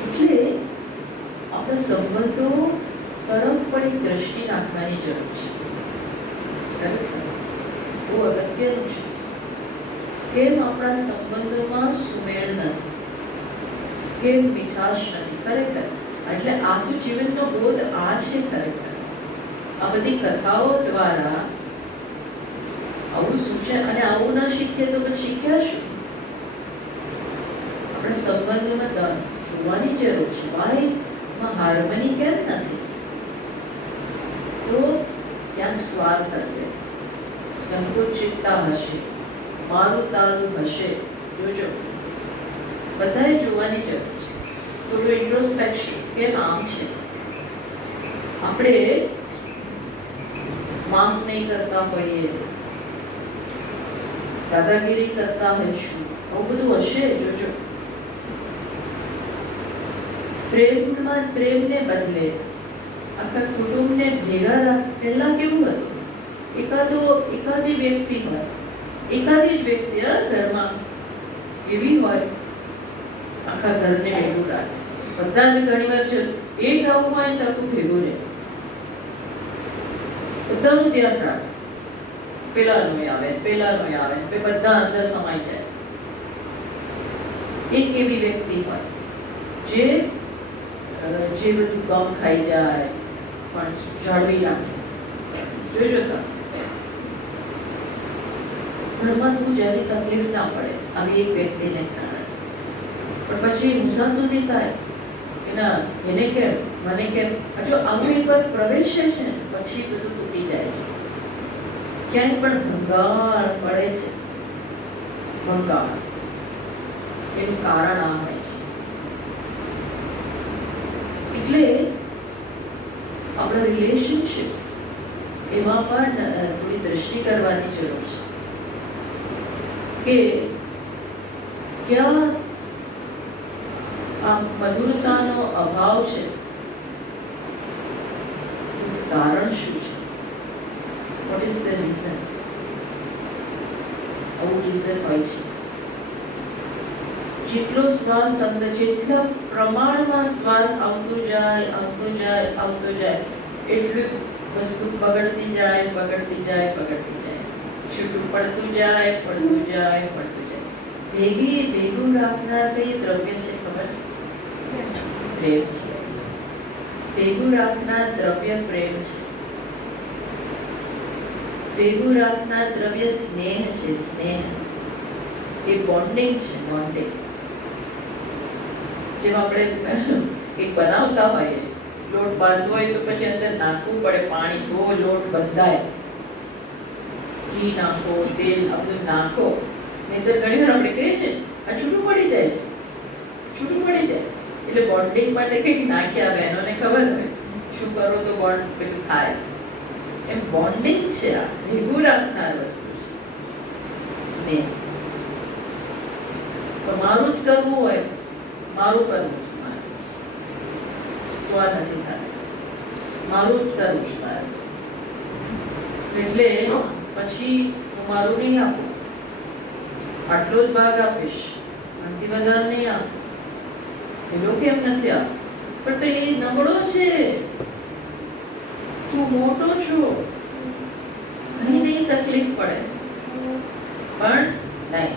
એટલે આપણે સંબંધો તરફ પણ એક દ્રષ્ટિ નાખવાની જરૂર છે. બહુ અગત્યનું છે. કેમ આપણા સંબંધોમાં સુમેળ નથી, કેમ મીઠાશ નથી? ખરેખર એટલે આ તો જીવનનો બોધ આ છે. ખરેખર આ બધી કથાઓ દ્વારા આવું સૂચન, અને આવું ન શીખીએ તો પછી શીખ્યા શું? આપણે સંબંધોમાં જોવાની જરૂર છે. વાયમાં હાર્મની કેમ નથી? તો ક્યાંક સ્વાર્થ હશે, સંકુચિતતા હશે, મારું તારું હશે. જોજો, બધાએ જોવાની જરૂર છે. થોડું ઇન્ટ્રોસ્પેક્શન. કેમ આમ છે? આપણે માફ નહીં કરતા હોઈએ, દાદાગીરી કરતા હોઈશું, આવું બધું હશે. જોજો, પ્રેમને બદલે આખા કુટુંબને ભેગા રાખ. પહેલા કેવું હતું? એકાદી વ્યક્તિ હોય, એકાદી જ વ્યક્તિ ઘરમાં એવી હોય, આખા ઘરને ભેગું રાખે. બધાને ઘણી વાર એક આવું હોય તો આખું ભેગું રહે, બધાનું ધ્યાન રાખે. પેલાનું આવે, પેલાનું આવે, બધા અંદર સમાઈ જાય. એક એવી વ્યક્તિ હોય જે બધું કમ ખાઈ જાય પણ જાળવી રાખે. જોજો તમે, ઘરમાં બહુ જલ્દી તકલીફ ના પડે આવી એક વ્યક્તિને કારણે. પણ પછી નુકસાન સુધી થાય કે ના, એને કેમ, મને કેમ. જો આવું એકવાર પ્રવેશે છે ને પછી બધું તૂટી જાય છે. ક્યાંય પણ ભંગાણ પડે છે, ભંગાણ, એનું કારણ આ હોય છે. એટલે આપણા રિલેશનશિપ્સ એમાં પણ થોડી દ્રષ્ટિ કરવાની જરૂર છે કે ક્યાં આ મધુરતાનો અભાવ છે, કારણ શું છે? What is the reason? આવું રીઝન હોય છે. જેટલો સ્વાદ અંદર, જેટલા પ્રમાણમાં સ્વાદ આવતો જાય, એટલું વસ્તુ બગડતી જાય, છૂટું પડતું જાય. ભેગું રાખનાર કઈ દ્રવ્ય છે ખબર છે? પ્રેમ છે. ભેગું રાખનાર દ્રવ્ય પ્રેમ છે. ભેગું રાખનાર દ્રવ્ય સ્નેહ છે. સ્નેહ એ બોન્ડિંગ છે. બોન્ડિંગ જેમ આપણે એક બનાવતા હોઈએ, લોટ બાંધવો હોય તો પછી અંદર નાખવું પડે પાણી, તો લોટ બંધાય. ઘી નાખો, તેલ, આ બધું નાખો. નહીંતર ઘણી વાર આપણે કહીએ છીએ આ છૂટું પડી જાય છે, છૂટું પડી જાય. એટલે બોન્ડિંગ માટે કંઈક નાખ્યા. બહેનોને ખબર હોય શું કરો તો બોન્ડ પેલું થાય. એમ બોન્ડિંગ છે. આ ભેગું રાખનાર વસ્તુ છે સ્નેહ. તો મારું જ કરવું હોય, મારું કરવું છે મારે, તો આ નથી થતું. મારું જ કરવું છે મારે. એટલે પછી હું મારું નહીં આપું, આટલો જ ભાગ આપીશ, આનાથી વધારે નહીં આપું. પેલો કેમ નથી આપતો? પણ તો એ નબળો છે, તું મોટો છો, અહીં નહીં તકલીફ પડે. પણ નહીં,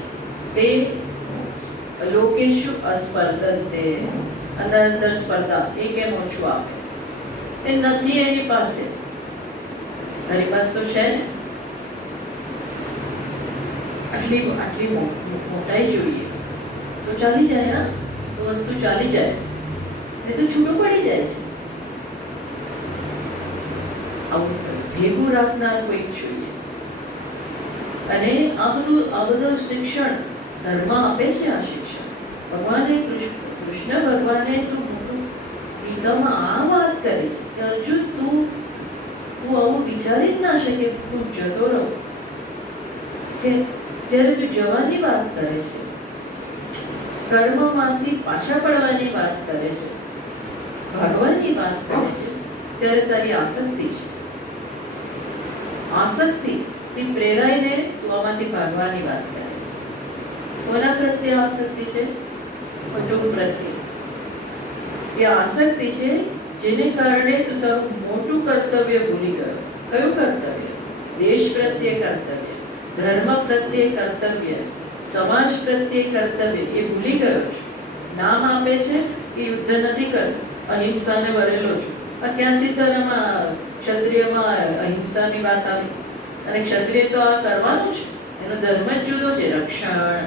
તે લોકેશુ અસ્પર્ધન્તે, અંદર સ્પર્ધા. એ કેમ ઓછું આપે? એ નથી એની પાસે, તારી પાસે તો છે ને. આટલી મોટાઈ જોઈએ તો ચાલી જાય ને, તો વસ્તુ ચાલી જાય. એ તો છૂટું પડી જાય છે. આવું ભેગું રાખનાર કોઈ જોઈએ. અને આ બધું શિક્ષણ ધર્મ આપે છે. આ શિક્ષણ ભગવાને, કૃષ્ણ ભગવાને તો મોટું ગીતામાં આ વાત કરી છે કે અર્જુન, તું આવું વિચારી જ ના શકે. તું જતો રહો, કે જ્યારે તું જવાની વાત કરે છે, કર્મમાંથી પાછા પડવાની વાત કરે છે, ભાગવાની વાત કરે છે, ત્યારે તારી આસક્તિ છે. આસક્તિથી પ્રેરાઈને તું આમાંથી ભાગવાની વાત કરે છે. કોના પ્રત્યે આસક્તિ છે? કુટુંબ પ્રત્યે. એ આસક્તિ છે જેને કારણે તું તારું મોટું કર્તવ્ય ભૂલી ગયો. કયું કર્તવ્ય? દેશ પ્રત્યે કર્તવ્ય, ધર્મ પ્રત્યે કર્તવ્ય, સમાજ પ્રત્યે કર્તવ્ય એ ભૂલી ગયો છે. નામ આપે છે કે યુદ્ધ નથી કરતો, અહિંસાને વરેલો છું. આ ક્યાંથી તારામાં ક્ષત્રિયમાં અહિંસાની વાત આવી? અને ક્ષત્રિય તો આ કરવાનું છે, એનો ધર્મ જ જુદો છે. રક્ષણ,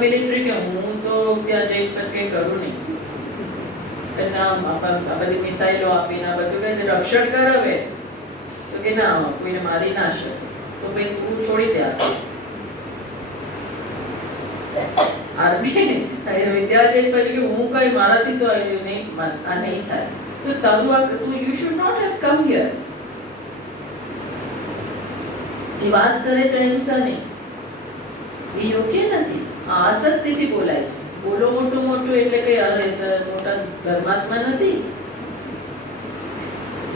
મિલિટરી કે હું તો ત્યાં જઈ કંઈ કરું નહીં, આ બધી મિસાઇલો આપીને બધું કઈ રક્ષણ કરાવે તો કે ના, કોઈને મારી ના શકે તો ભાઈ તું છોડી દે. આર્મી ત્યાં જઈ પછી કે હું કઈ મારાથી તો નહીં આ નહીં થાય તો તારું આ તું you should not have come here. એ વાત કરે તો હિંસા નહીં, એ યોગ્ય નથી. આ આસક્તિથી બોલાય છે. બોલો મોટું મોટું એટલે કઈ મોટા ધર્માત્મા નથી.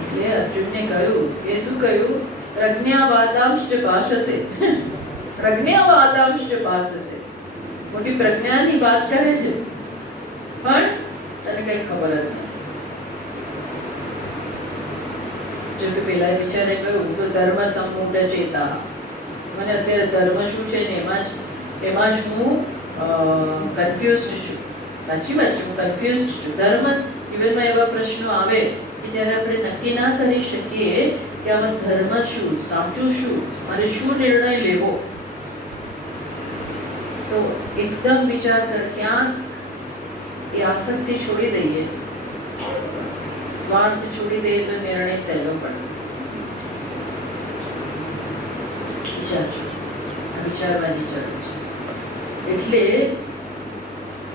એટલે અર્જુનને કહ્યું, એ શું કહ્યું? પ્રજ્ઞાવાદાંશ્ચ ભાષસે. પ્રજ્ઞાવાદાંશ્ચ ભાષસે. મોટી પ્રજ્ઞાની વાત કરે છે, પણ તને કઈ ખબર જ નથી. જેમ કે પેલા વિચારે કહ્યું તો ધર્મ સમૂઢ ચેતા. મને અત્યારે ધર્મ શું છે ને એમાં જ હું કન્ફ્યુઝડ છું. સાચી વાત છે, હું કન્ફ્યુઝડ છું. ધર્મ જીવનમાં એવા પ્રશ્નો આવે કે જ્યારે આપણે નક્કી ના કરી શકીએ કે આમાં ધર્મ શું, સાચું શું, મારે શું નિર્ણય લેવો, તો એકદમ વિચાર કર ક્યાં એ આસક્તિ છોડી દઈએ, સ્વાર્થ છોડી દઈએ તો નિર્ણય સહેલો પડશે. વિચારવાની જરૂર છે. એટલે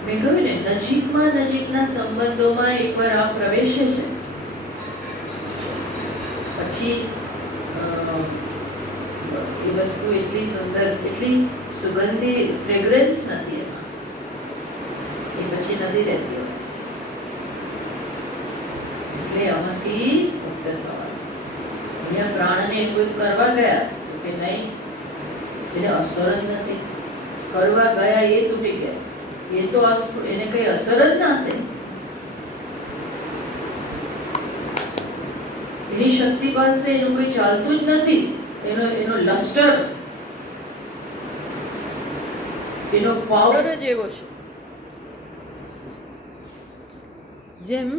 મેં કહ્યું ને, નજીકના સંબંધોમાં એકવાર આ પ્રવેશે છે પછી એ વસ્તુ એટલી સુંદર, એટલી સુગંધી ફ્રેગ્રન્સ નથી એમાં, એ પછી નથી રહેતી હોય. એટલે આમાંથી મુક્ત થવાનું. અહીંયા પ્રાણને એવું કરવા ગયા કે નહીં, જેને અસર જ નથી, કરવા ગયા એ તૂટી ગયા, એ તો એને કઈ અસર જ ના થઈ. એની શક્તિ પાસે એનું કઈ ચાલતું જ નથી. એનો લસ્ટર, એનો પાવર જ એવો છે. જેમ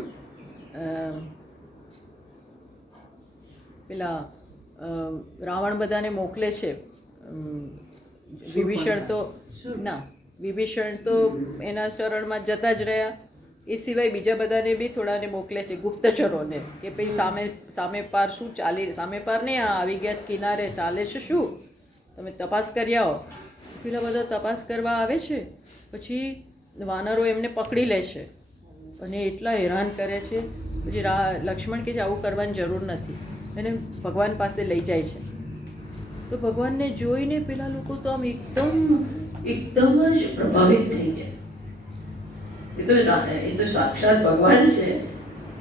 પેલા રાવણ બધાને મોકલે છે, વિભીષણ તો એના શરણમાં જતા જ રહ્યા. એ સિવાય બીજા બધાને બી થોડાને મોકલે છે, ગુપ્તચરોને, કે ભાઈ સામે પાર શું ચાલી, સામે પાર નહીં, આવી ગયા કિનારે ચાલે છે શું, તમે તપાસ કરી આવો. પેલા બધા તપાસ કરવા આવે છે, પછી વાનરો એમને પકડી લે છે અને એટલા હેરાન કરે છે. પછી લક્ષ્મણ કે આવું કરવાની જરૂર નથી, એને ભગવાન પાસે લઈ જાય છે. તો ભગવાનને જોઈને પેલા લોકો તો આમ એકદમ જ પ્રભાવિત થઈ ગયા. એ તો સાક્ષાત ભગવાન છે,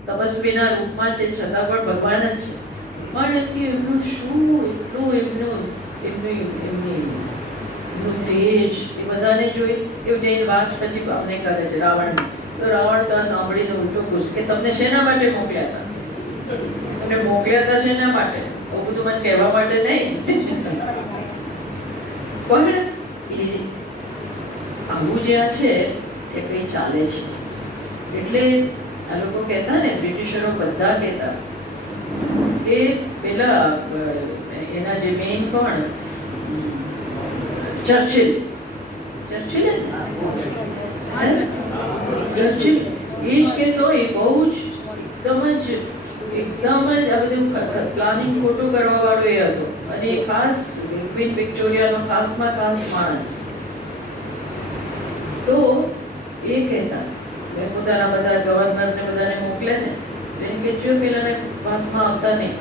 તપસ્વીના રૂપમાં છે, છતાં પણ ભગવાન જ છે. પણ એમનું શું એટલું એમનું તેજ, એ બધાને જોઈ એવું જઈને વાત પછી અમને કરે છે રાવણ. તો રાવણ તો સાંભળીને ઉલટું પૂછે કે તમને શેના માટે મોકલ્યા હતા? તમને મોકલ્યા હતા શેના માટે? આવું બધું મને કહેવા માટે નહીં. પણ એ આવું જ્યાં છે એ કંઈ ચાલે છે. એટલે આ લોકો કહેતા ને, બ્રિટિશરો બધા કહેતા કે પેલા એના જે મેઇન કોણ, ચર્ચિલ એ જ કહેતો, એ બહુ જ એકદમ જ આ બધું પ્લાનિંગ ખોટું કરવા વાળો એ હતો. અને એ ખાસ ક્વીન વિક્ટોરિયાનો ખાસમાં ખાસ માણસ. તો એ કહેતા, મેં પોતાના બધા ગવર્નરને બધાને મોકલે ને, એમ કે જો પેલાને વાતમાં આવતા નહીં,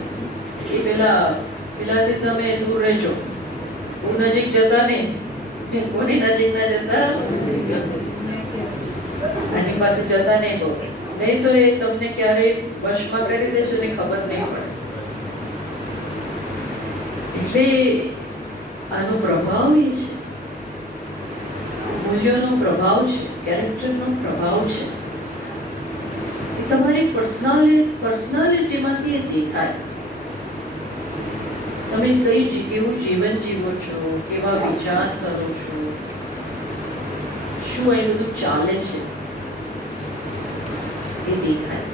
એ પેલાથી તમે દૂર રહેજો, બહુ નજીક જતા નહીં, કોની નજીક ના જતા, આની પાસે જતા નહીં બહુ, નહીં તો એ તમને ક્યારેય વશમાં કરી દેશે ને ખબર નહીં પડે. એટલે આનો પ્રભાવ એ છે, મૂલ્યોનો પ્રભાવ છે, કેરેક્ટરનો પ્રભાવ છે. એ તમારી પર્સનાલિટીમાંથી એ દેખાય. તમે કેવું જીવન જીવો છો, કેવા વિચાર કરો છો, શું એ બધું ચાલે છે એ દેખાય.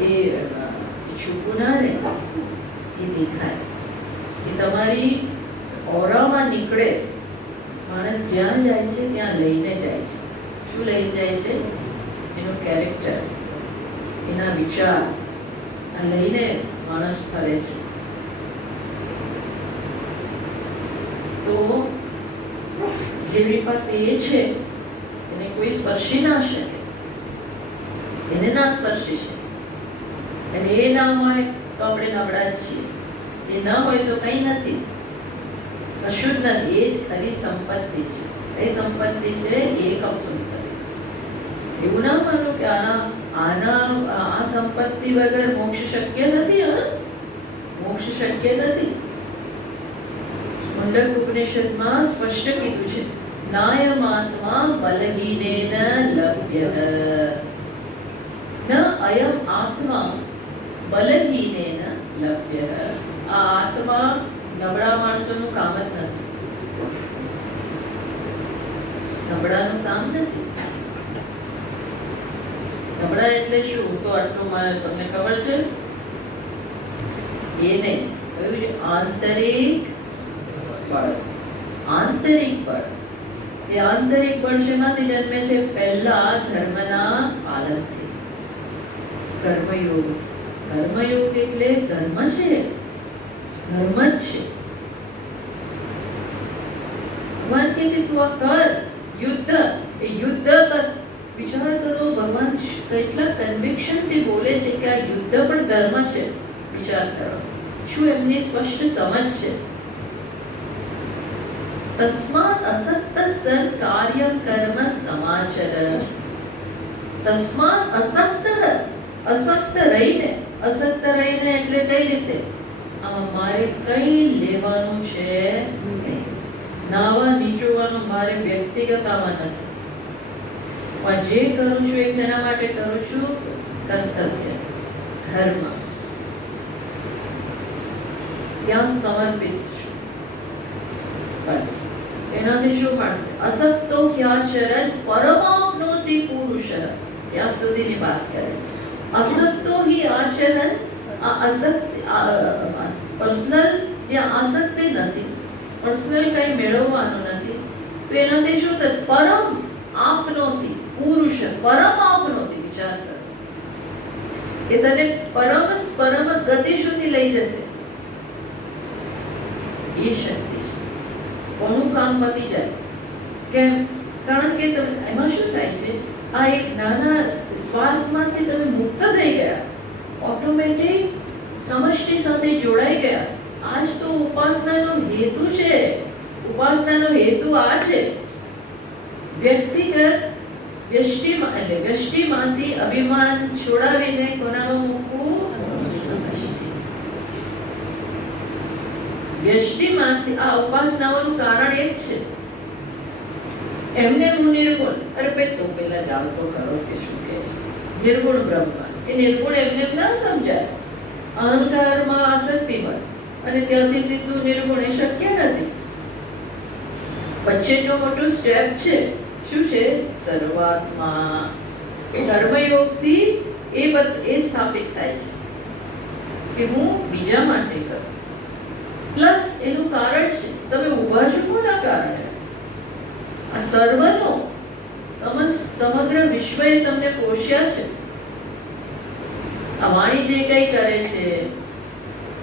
એ છૂપું ના રહે, એ દેખાય. એ તમારી ઓરામાં નીકળે. માણસ જ્યાં જાય છે ત્યાં લઈને જાય છે. શું લઈને જાય છે? એનું કેરેક્ટર, એના વિચાર, આ લઈને માણસ ફરે છે. તો જેવી પાસે એ છે એને કોઈ સ્પર્શી ના શકે. એને ના સ્પર્શી છે. અને એ ના હોય તો આપણે નબળા જ છીએ. એ ના હોય તો કંઈ નથી, કશું જ નથી. એ જ ખરી સંપત્તિ છે. એ સંપત્તિ છે એકમ સંપત્તિ. એવું ના માનો કે આ સંપત્તિ વગર મોક્ષ શક્ય નથી. મોક્ષ શક્ય નથી. મુંડક ઉપનિષદમાં સ્પષ્ટ કીધું છે, નાયમાત્મા બલહીનેન લભ્યઃ ન અયમ આત્મા બલહીનેન લભ્યઃ. આ આત્મા નબળા માણસોનું કામ જ નથી. નબળાનું કામ નથી. નબળા એટલે શું? તો આટલું મારે તમને ખબર છે? એ નહીં, કહ્યું છે આંતરિક બળ. આંતરિક બળ. એ આંતરિક બળ શેમાંથી જન્મે છે? પહેલા ધર્મના પાલનથી. કર્મયોગ. કર્મયોગ એટલે ધર્મ છે, ધર્મ જ છે. ભગવાન કે છે તું આ કર, યુદ્ધ. એ યુદ્ધ કર. વિચાર કરો, ભગવાન કેટલા કન્વિક્શન થી બોલે છે કે આ યુદ્ધ પણ ધર્મ છે. વિચાર કરો શું એમની સ્પષ્ટ સમજ છે. તસ્માત અસક્ત સન કાર્યમ કર્મ સમાચર. તસ્માત અસક્ત. અસક્ત રહીને. અસક્ત રહીને એટલે કઈ રીતે? મારે કઈ લેવાનું છે નહીં. નાવા નીચોવાનું મારે વ્યક્તિગત આમાં નથી. જે કરું છું એ તેના માટે કરું છું, કર્તવ્ય ધર્મ. ત્યાં સમર્પિત છું. બસ એનાથી શું મળશે? અસક્તો ह्याचरन् પરમાપ્નોતિ પુરુષः. ત્યાં સુધીની વાત કરે. અસક્તો हि આચરણ. આ અસક્તિ પર્સનલ યા આસક્તિ નથી. પર્સનલ કંઈ મેળવવાનું નથી. તો એનાથી શું થાય? પરમ આપનોથી પુરુષ. પરમ આપનોથી. વિચાર કરો એ તને પરમ ગતિ સુધી લઈ જશે. એ શક્તિ છે. કોનું કામ પતી જાય. કેમ? કારણ કે એમાં શું થાય છે? આ એક નાના સ્વાર્થમાંથી તમે મુક્ત થઈ ગયા. ઓટોમેટિક સમષ્ટિ સાથે જોડાઈ ગયા. આજ તો ઉપાસનાનો હેતુ છે. ઉપાસનાનો હેતુ આ છે. વ્યક્તિગત વ્યષ્ટિમાં એટલે વ્યષ્ટિમાંથી અભિમાન છોડાવીને કોનામાં મૂકવું? સમષ્ટિ. વ્યષ્ટિમાંથી આ ઉપાસનાઓનું કારણ એક છે. એમને હું નિર્ગુણ. અરે ભાઈ તો પેલા જાણતો ખરો કે શું કે છે નિર્ગુણ બ્રહ્મ. એ નિર્ગુણ એમને ના સમજાય. અહંકારમાં આસક્તિમાં અને ત્યાંથી સીધું નિર્ગુણ એ શક્ય નથી. વચ્ચેનો મોટું સ્ટેપ છે. શું છે? સર્વાત્મા. કર્મયોગથી એ સ્થાપિત થાય છે કે હું બીજા માટે કરું. પ્લસ એનું કારણ છે તમે ઊભા છો કોના કારણે? આ સર્વનો સમગ્ર વિશ્વએ તમને પોષ્યા છે. આ વાણી જે કઈ કરે છે,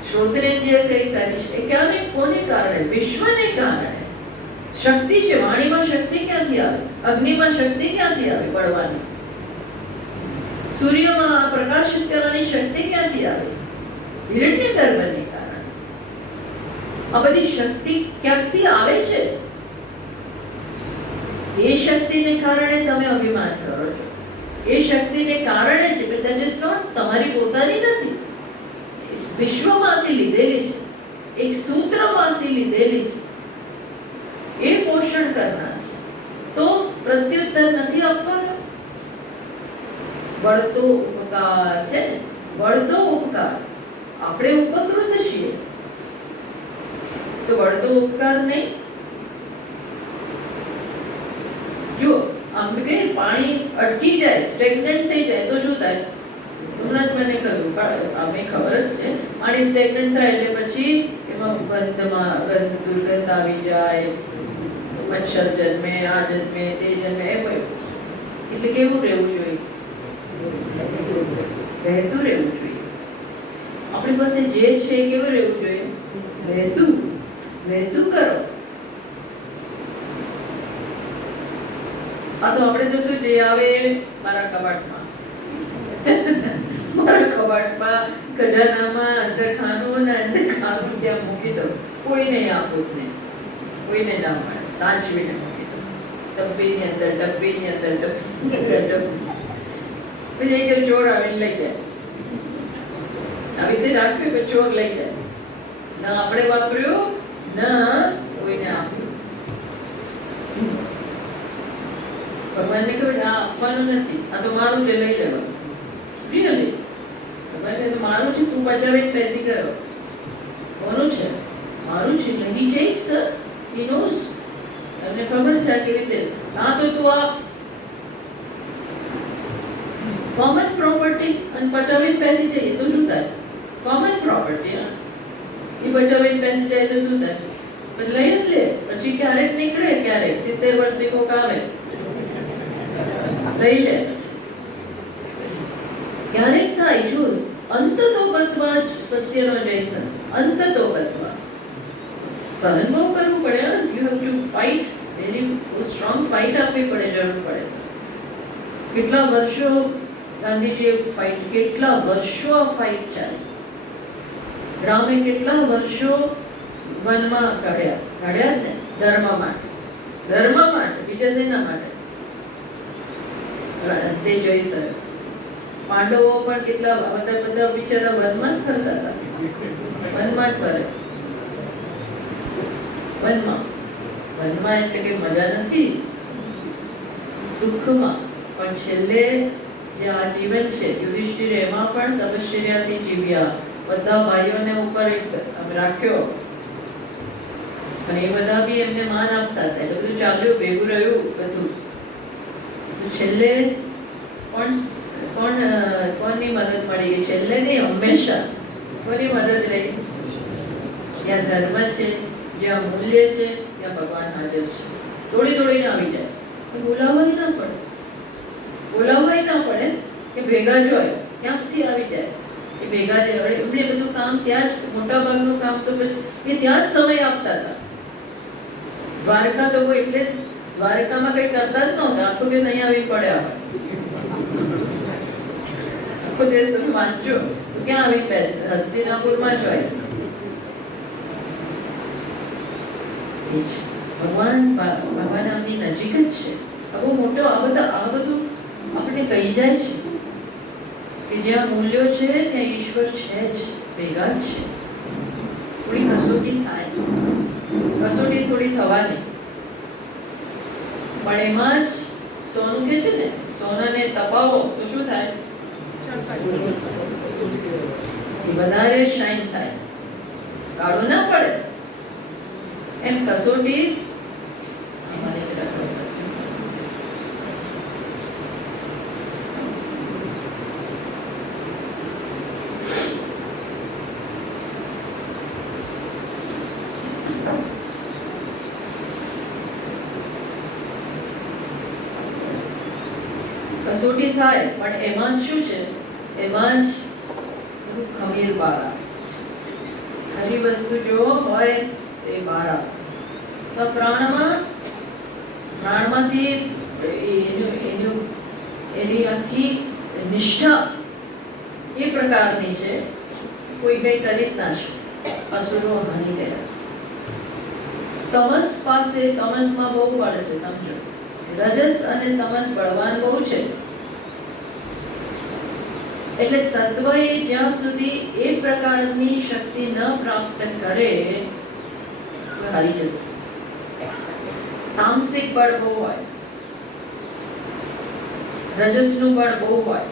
શ્રોત્રેન્દ્રિય કઈ કરી છે, એ ક્યાંને કોને કારણે? વિશ્વને કારણે. શક્તિ છે. વાણીમાં શક્તિ ક્યાંથી આવે? અગ્નિમાં શક્તિ ક્યાંથી આવે બળવાની? સૂર્યમાં પ્રકાશિત કરવાની શક્તિ ક્યાંથી આવે? હિરણ્ય ગર્ભને કારણે. આ બધી શક્તિ ક્યાંથી આવે છે? એ શક્તિને કારણે તમે અભિમાન કરો છો. એ શક્તિને કારણે છે. but that is not તમારી પોતાની નથી. વિશ્વમાંથી લીધેલી છે. એક સૂત્રમાંથી લીધેલી છે. એ પોષણ કરનાર છે. તો પ્રત્યુત્તર નથી આપવાનો. વળતો ઉપકાર છે ને. વળતો ઉપકાર. આપણે ઉપકૃત છીએ તો વળતો ઉપકાર નહીં. જો આપણે કહીએ પાણી અટકી જાય, સ્ટેગ્નન્ટ થઈ જાય તો શું થાય? હમણાં જ મને કહ્યું, આપણે ખબર જ છે પાણી સ્ટેગ્નન્ટ થાય એટલે પછી એમાં ગંધ દુર્ગંધ આવી જાય, મચ્છર જન્મે, આ જન્મે, તે જન્મે. એટલે કેવું રહેવું જોઈએ? વહેતું રહેવું જોઈએ. આપણી પાસે જે છે એ કેવું રહેવું જોઈએ? વહેતું. વહેતું કરો. આ તો આપણે તો શું જે આવે મારા કબાટમાં મારા કબાટમાં ખજાનામાં અંદર ખાનું ને અંદર ખાનું ત્યાં મૂકી દો, કોઈને આપું જ નહીં, કોઈને ના મળે, સાચવીને મૂકી દો ડબ્બીની અંદર, ડબ્બીની અંદર, પછી એક ચોર આવીને લઈ જાય. આવી રીતે રાખ્યું કે ચોર લઈ જાય, ના આપણે વાપર્યું ના કોઈને આપ્યું. ભગવાનને કહ્યું આ આપવાનું નથી, આ તો મારું છે, લઈ લેવાનું. રિયલી ભગવાન તો મારું છે, તું પચાવીને બેસી ગયો, કોનું છે? મારું છે. હી ટેક્સ, હી નોઝ, એમને ખબર છે આ કેવી રીતે. આ તો તું આ કોમન પ્રોપર્ટી અને પચાવીને બેસી જાય તો શું થાય? કોમન પ્રોપર્ટી, હા, એ પચાવીને બેસી જાય તો શું થાય? પછી લઈ જ લે. પછી ક્યારેક નીકળે, ક્યારેક 70 વર્ષે કોક આવે લઈ લે, ક્યારેક થાય. જો અંત તો ગત્વા સત્યનો જય થશે, અંત તો ગત્વા. સહન બહુ કરવું પડે, you have to fight, very strong fight આપવી પડે, જરૂર પડે. કેટલા વર્ષો ગાંધીજીએ ફાઇટ, કેટલા વર્ષો આ ફાઇટ ચાલી. રામે કેટલા વર્ષો વનમાં કાઢ્યા જ ને, ધર્મ માટે, ધર્મ માટે, બીજા શેના માટે? તે જોઈ તરફ પાંડવો પણ કેટલા બધા બિચારા વનમાં જ ફરતા હતા, વનમાં જ ફરે. વનમાં એટલે કે મજા નથી, દુઃખમાં. પણ છેલ્લે જે આ જીવન છે યુધિષ્ઠિર, એમાં પણ તપશ્ચર્યાથી જીવ્યા. બધા ભાઈઓને ઉપર એક રાખ્યો અને એ બધા બી એમને માન આપતા હતા, એટલે બધું ચાલ્યું, ભેગું રહ્યું બધું. છેલ્લે કોણની મદદ મળી ગઈ? છેલ્લે નહીં, હંમેશા કોની મદદ રહી? જ્યાં ધર્મ છે, જ્યાં મૂલ્ય છે, ત્યાં ભગવાન હાજર છે. દોડીને આવી જાય, બોલાવવાય ના પડે કે ભેગા જ હોય, ક્યાંકથી આવી જાય એ ભેગા જ. એમને બધું કામ ત્યાં જ, મોટા ભાગનું કામ તો પછી ત્યાં જ સમય આપતા હતા. દ્વારકા તો કોઈ, એટલે દ્વારકામાં કઈ કરતા જ નહોતા, આખો દિવસ નહીં આવી પડે. આવે આખો દિવસ તમે વાંચો તો ક્યાં આવી બેસે? હસ્તિનાપુરમાં જ હોય. ભગવાન આમની નજીક જ છે. આ બહુ મોટો, આ બધું આપણે કહી જાય છે કે જ્યાં મૂલ્યો છે ત્યાં ઈશ્વર છે જ, ભેગા જ છે. થોડી કસોટી થાય, કસોટી થોડી થવાની, પણ એમાં જ સોનું કે છે ને, સોનાને તપાવો તો શું થાય? વધારે શાઇન થાય, કાળું ના પડે. એમ કસોટી કસોટી થાય, પણ એમાં શું છે? એમાં જ ખમીર બહાર આવે. ખરી વસ્તુ જો હોય એ બહાર આવે. તો પ્રાણમાંથી એની આખી નિષ્ઠા એ પ્રકારની છે, કોઈ કઈ કરી જ ના શકે. અસુરો હાની ગયા. તમસ પાસે, તમસમાં બહુ બળ છે, સમજો. રજસ અને તમસ બળવાન બહુ છે. એટલે સત્વએ જ્યાં સુધી એ પ્રકારની શક્તિ ન પ્રાપ્ત કરે હારી જશે. તામસિક બળ બહુ હોય, રજસનું બળ બહુ હોય.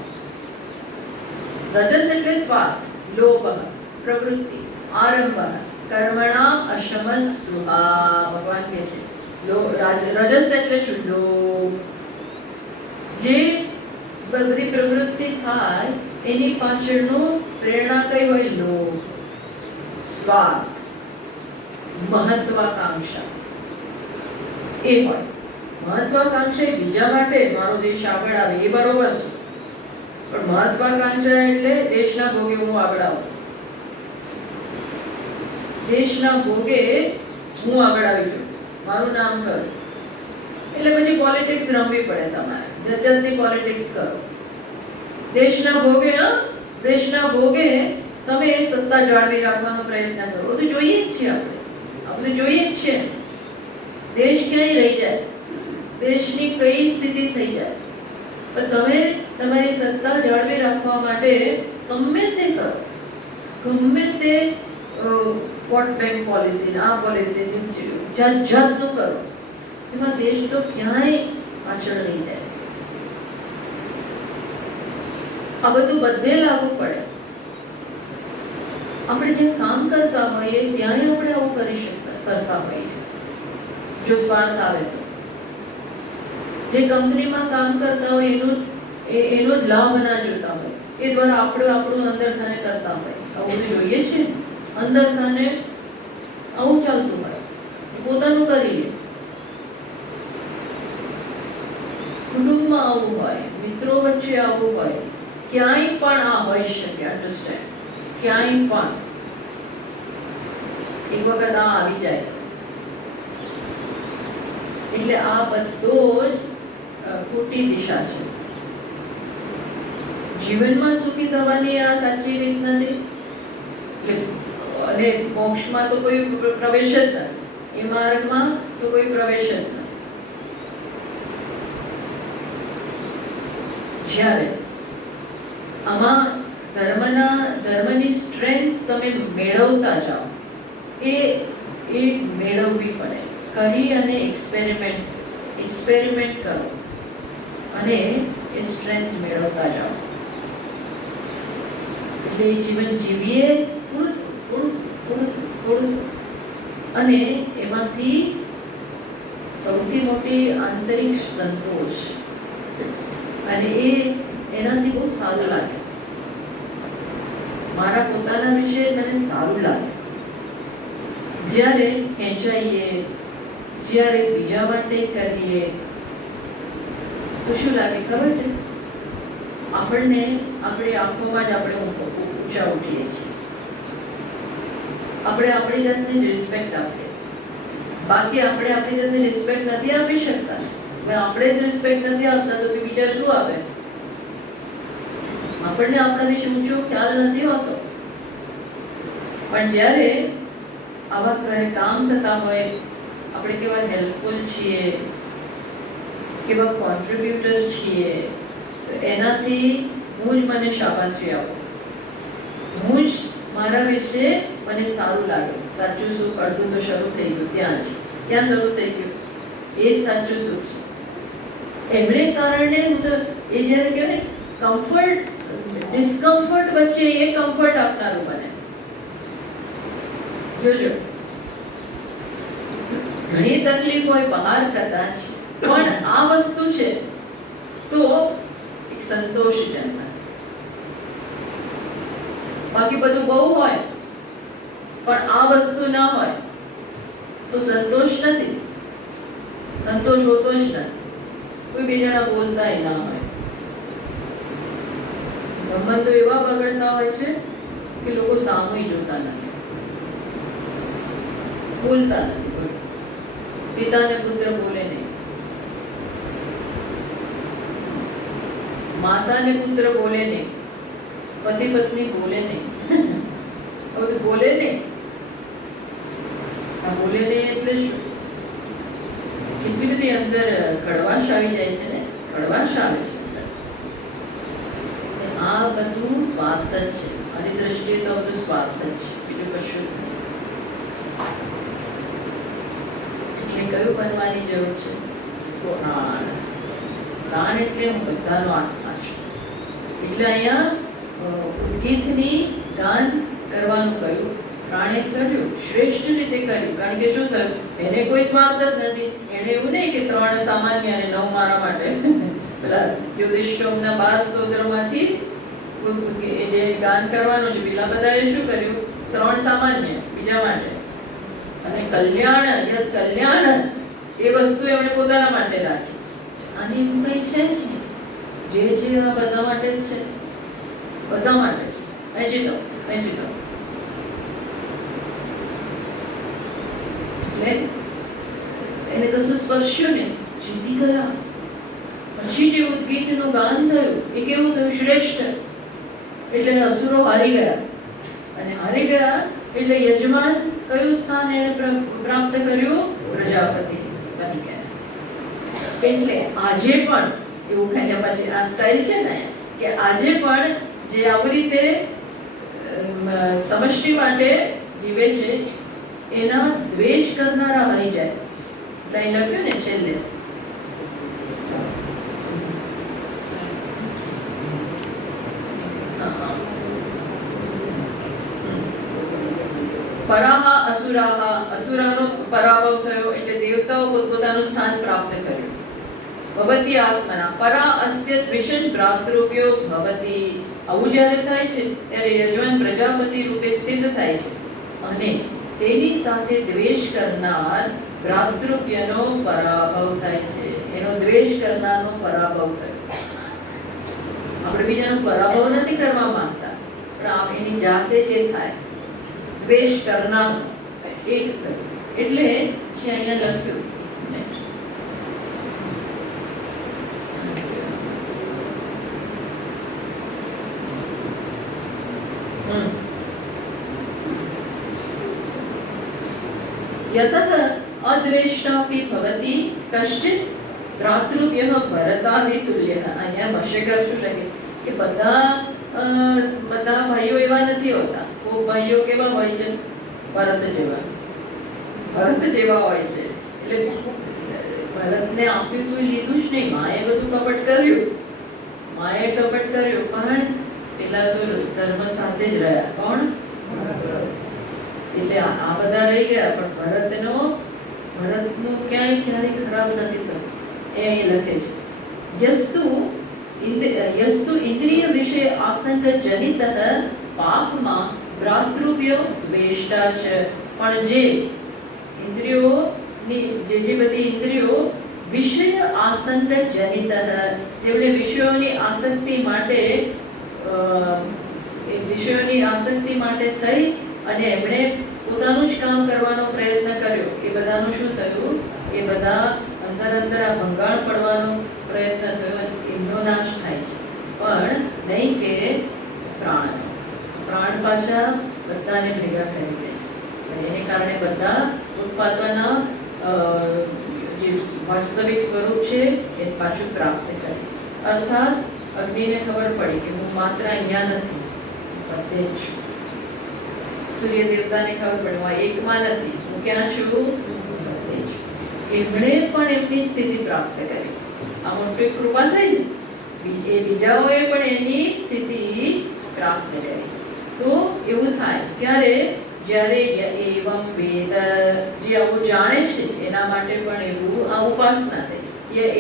રજસ એટલે સ્વાર્થ, લોભ, પ્રવૃત્તિ, આરંભ, કર્મણામ અશમસ્પૃહા. ભગવાન કહે છે રજસ એટલે શું? લોભ. જે બધી પ્રવૃત્તિ થાય એની પાછળનું પ્રેરણા કઈ હોય? લોભ, સ્વાર્થ, મહત્વાકાંક્ષા એ હોય. મહત્વાકાંક્ષા બીજા માટે મારો દેશ આગળ આવે એ બરોબર છે, પણ મહત્વાકાંક્ષા એટલે દેશના ભોગે હું આગળ આવું, દેશના ભોગે હું આગળ આવી જાઉં, મારું નામ કરું. એટલે પછી પોલિટિક્સ રમવી પડે તમારે, જતી પોલિટિક્સ કરો. દેશના ભોગે દેશના ભોગે તમે સત્તા જાળવી રાખવાનો પ્રયત્ન કરો. બધું જોઈએ જ છે આપણે, આ બધું જોઈએ જ છે. દેશ ક્યાંય રહી જાય, દેશની કઈ સ્થિતિ થઈ જાય, પણ તમે તમારી સત્તા જાળવી રાખવા માટે ગમે તે કરો, ગમે તે વોટ બેંક પોલિસી, આ પોલિસી જાત જાતનું કરો, એમાં દેશ તો ક્યાંય પાછળ નહીં જાય. આ બધું બધે લાગુ પડે. આપણે જે કામ કરતા હોઈએ ત્યાંય આપણે આવું કરતા હોઈએ, જો સ્વાર્થ આવે તો. જે કંપનીમાં કામ કરતા હોય એનો જ લાભ ના જોતા હોય, એ દ્વારા આપણું અંદર ખાને કરતા હોય. આવું જોઈએ છે, અંદર ખાને આવું ચાલતું હોય, પોતાનું કરી લે. કુટુંબમાં આવું હોય, મિત્રો વચ્ચે આવું હોય, ક્યાંય પણ આ હોઈ શકે. અન્ડરસ્ટેન્ડ? ક્યાંય પણ એક વખત આ આવી જાય એટલે આ બધો જ ખોટી દિશા છે. જીવનમાં સુખી થવાની આ સાચી રીત નથી, અને મોક્ષમાં તો કોઈ પ્રવેશ જ નથી, એ માર્ગમાં તો કોઈ પ્રવેશ જ નથી. જ્યારે આમાં ધર્મની સ્ટ્રેન્થ તમે મેળવતા જાઓ, એ મેળવવી પડે. કરી અને એક્સપેરિમેન્ટ કરો અને એ સ્ટ્રેન્થ મેળવતા જાઓ. એટલે એ જીવન જીવીએ થોડું, અને એમાંથી સૌથી મોટી આંતરિક સંતોષ, અને એનાથી બહુ સારું લાગે. મારા પોતાના વિશે મને સારું લાગે. જ્યારે ખેંચાઈએ, જ્યારે બીજા માટે કરીએ તો શું લાગે ખબર છે? આપણને આપણી આંખોમાં જ આપણે ઊંચા ઉઠીએ છીએ. આપણે આપણી જાતને જ રિસ્પેક્ટ આપીએ. બાકી આપણે આપણી જાતને રિસ્પેક્ટ નથી આપી શકતા. આપણે જ રિસ્પેક્ટ નથી આપતા તો બીજા શું આપે? આપણને આપણા વિશે ઊંચો ખ્યાલ નથી હોતો. પણ જ્યારે આવા કામ થતા હોય, આપણે કેવા હેલ્પફુલ છીએ, કેવા કોન્ટ્રીબ્યુટર છીએ, તો એનાથી હું જ મને શાબાશી આપું, હું જ મારા વિશે મને સારું લાગે. સાચું સુખ અડધું તો શરૂ થઈ ગયું, ત્યાં શરૂ થઈ ગયું. એ જ સાચું સુખ છે. એમને કારણે હું તો એ જ્યારે કહે ને કમ્ફર્ટ ડિસ્કમ્ફર્ટ વચ્ચે એ કમ્ફર્ટ આપનારું બને. જોજો, ઘણી તકલીફ હોય બહાર કદાચ, પણ આ વસ્તુ છે તો એક સંતોષજનક. બાકી બધું બહુ હોય પણ આ વસ્તુ ના હોય તો સંતોષ નથી, સંતોષ હોતો જ નથી. કોઈ બે જણા બોલતાય ના હોય, સંબંધો એવા બગડતા હોય છે કે લોકો સામુય જોતા નથી, બોલતા નથી. પિતા ને પુત્ર બોલે નહીં, માતા ને પુત્ર બોલે નહીં, પતિ પત્ની બોલે નહીં. બધું બોલે નહીં. આ બોલે નહીં એટલે શું? એટલી બધી અંદર કડવાશ આવી જાય છે ને, કડવાશ આવે છે. આ બધું સ્વાર્થ જ છે. આની દ્રષ્ટિએ તો બધું સ્વાર્થ જ છે, બીજું કશું નથી. એટલે કયું બનવાની જરૂર છે? પ્રાણ. પ્રાણ એટલે હું બધાનો આત્મા છું. એટલે અહીંયા ઉદ્ગીતની ગાન કરવાનું કહ્યું, પ્રાણે કર્યું, શ્રેષ્ઠ રીતે કર્યું. કારણ કે શું થયું? એને કોઈ સ્વાર્થ જ નથી. એને એવું નહીં કે 3 સામાન્ય અને 9 મારા માટે. પેલા યુધિષ્ઠિરના 12 સ્તોત્રમાંથી જે ગાન કરવાનું છે, પેલા બધાએ શું કર્યું? 3 સામાન્ય બીજા માટે, અને કલ્યાણ યત કલ્યાણ એ વસ્તુ એમણે પોતાના માટે રાખી. આની એવું કંઈ છે જ નહીં. જે છે આ બધા માટે જ છે, બધા માટે છે. વહેંચી દો. એટલે એને કશું સ્પર્શ્યું નહીં, જીતી ગયા. પછી જે ઉદ્ગીતનું ગાન થયું એ કેવું થયું? શ્રેષ્ઠ. એટલે અસુરો હારી ગયા, અને હારી ગયા એટલે યજમાન કયું સ્થાન એને પ્રાપ્ત કર્યું? પ્રજાપતિ બની ગયા. એટલે આજે પણ એવું ખાઈને પછી આ સ્ટાઇલ છે ને કે આજે પણ જે આવી રીતે સમષ્ટિ માટે જીવે છે એના દ્વેષ કરનારા હારી જાય. એટલે અહીં લખ્યું ને છેલ્લે પરાહા અસુરાહા, અસુરાનો પરાભવ થયો એટલે દેવતાઓ પોતપોતાનું સ્થાન પ્રાપ્ત કર્યું. ભવતી આત્મના પરા અસ્ય દ્વિષન ભ્રાતૃવ્યો ભવતી. આવું જ્યારે થાય છે ત્યારે યજમાન પ્રજાપતિ રૂપે સ્થિત થાય છે અને તેની સાથે દ્વેષ કરનાર ભ્રાતૃવ્યનો પરાભવ થાય છે. એનો દ્વેષ કરનારનો પરાભવ થયો. આપણે બીજાનો પરાભવ નથી કરવા માંગતા, પણ એની જાતે જે થાય દ્વેષ કરનાર એક થયું. એટલે છે અહીંયા લખ્યું यतः अद्वेष्टापि भवति कश्चित् भ्रातृव्यः भरतादितुल्यः. અહીંયા ભાષ્યકાર શું લખે કે બધા ભાઈઓ એવા નથી હોતા. કોઈ ભાઈઓ કેવા હોય છે? ભરત જેવા હોય છે. એટલે ભરતને આપ્યું તો લીધું જ નહીં. માએ બધું કપટ કર્યું, પણ પેલા તો ધર્મ સાથે જ રહ્યા. કોણ? એટલે આ બધા રહી ગયા, પણ ભરતનું ક્યારેય ખરાબ નથી થયું. એ અહીં લખે છે યસ્તુ ઇન્દ્રિય વિષય આસંગ જનિત પાપમાં ભ્રાતૃવ્ય દ્વેષ્ટા છે. પણ જે ઇન્દ્રિયોની જે બધી ઇન્દ્રિયો વિષય આસંગ જનિત, જેમણે વિષયોની આસક્તિ માટે થઈ અને એમણે પોતાનું જ કામ કરવાનો પ્રયત્ન કર્યો, એ બધાનું શું થયું? એ બધા અંદર આ ભંગાણ પડવાનો પ્રયત્ન થયો, એમનો નાશ થાય છે. પણ નહીં કે પ્રાણ પાછા બધાને ભેગા કરી દે છે, અને એને કારણે બધા ઉત્પાદનના જે વાસ્તવિક સ્વરૂપ છે એ પાછું પ્રાપ્ત કરે. અર્થાત અગ્નિને ખબર પડી કે હું માત્ર અહીંયા નથી, બધે જ છું. સૂર્ય દેવતાને ખબર પડે હું એકમાં નથી, હું ક્યાં છું? બધે જ. એમણે પણ એમની સ્થિતિ પ્રાપ્ત કરી. આ મોટી કૃપા થઈ. એ બીજાઓએ પણ એની સ્થિતિ પ્રાપ્ત કરી. તો એવું થાય ક્યારે? જ્યારે એવમ વેદ, જે આવું જાણે છે એના માટે પણ એવું આ ઉપાસના થઈ.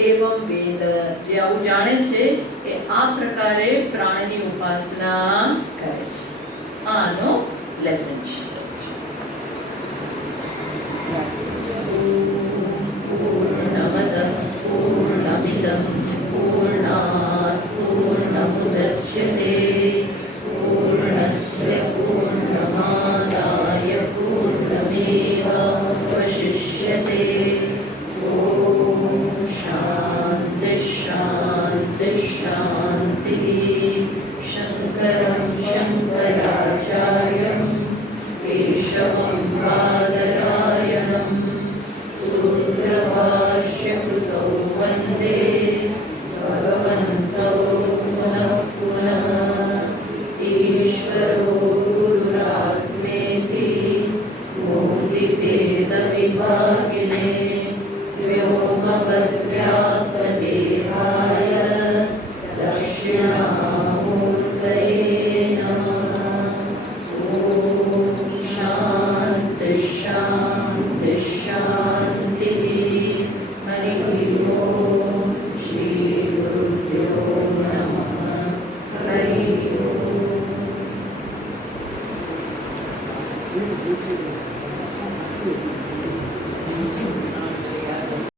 એવમ વેદ, જે આવું જાણે છે એ આ પ્રકારે પ્રાણની ઉપાસના કરે છે. આનો લેસન છે. પૂર્ણમદ પૂર્ણમિદં પૂર્ણાત પૂર્ણમુદચ્યતે પૂર્ણસ્ય પૂર્ણમાદાય પૂર્ણમેવાવશિષ્યતે. ઓમ શાંતિ શાંતિ શાંતિ. શંકરં શંકરાચાર્યં કેશવં બાદરાયણં સૂત્રભાષ્યકૃતૌ વંદે ભગવन्तौ પુનઃ પુનઃ. ઈશ્વરો ગુરુરાત્મેતિ મૂર્તિભેદવિભાગી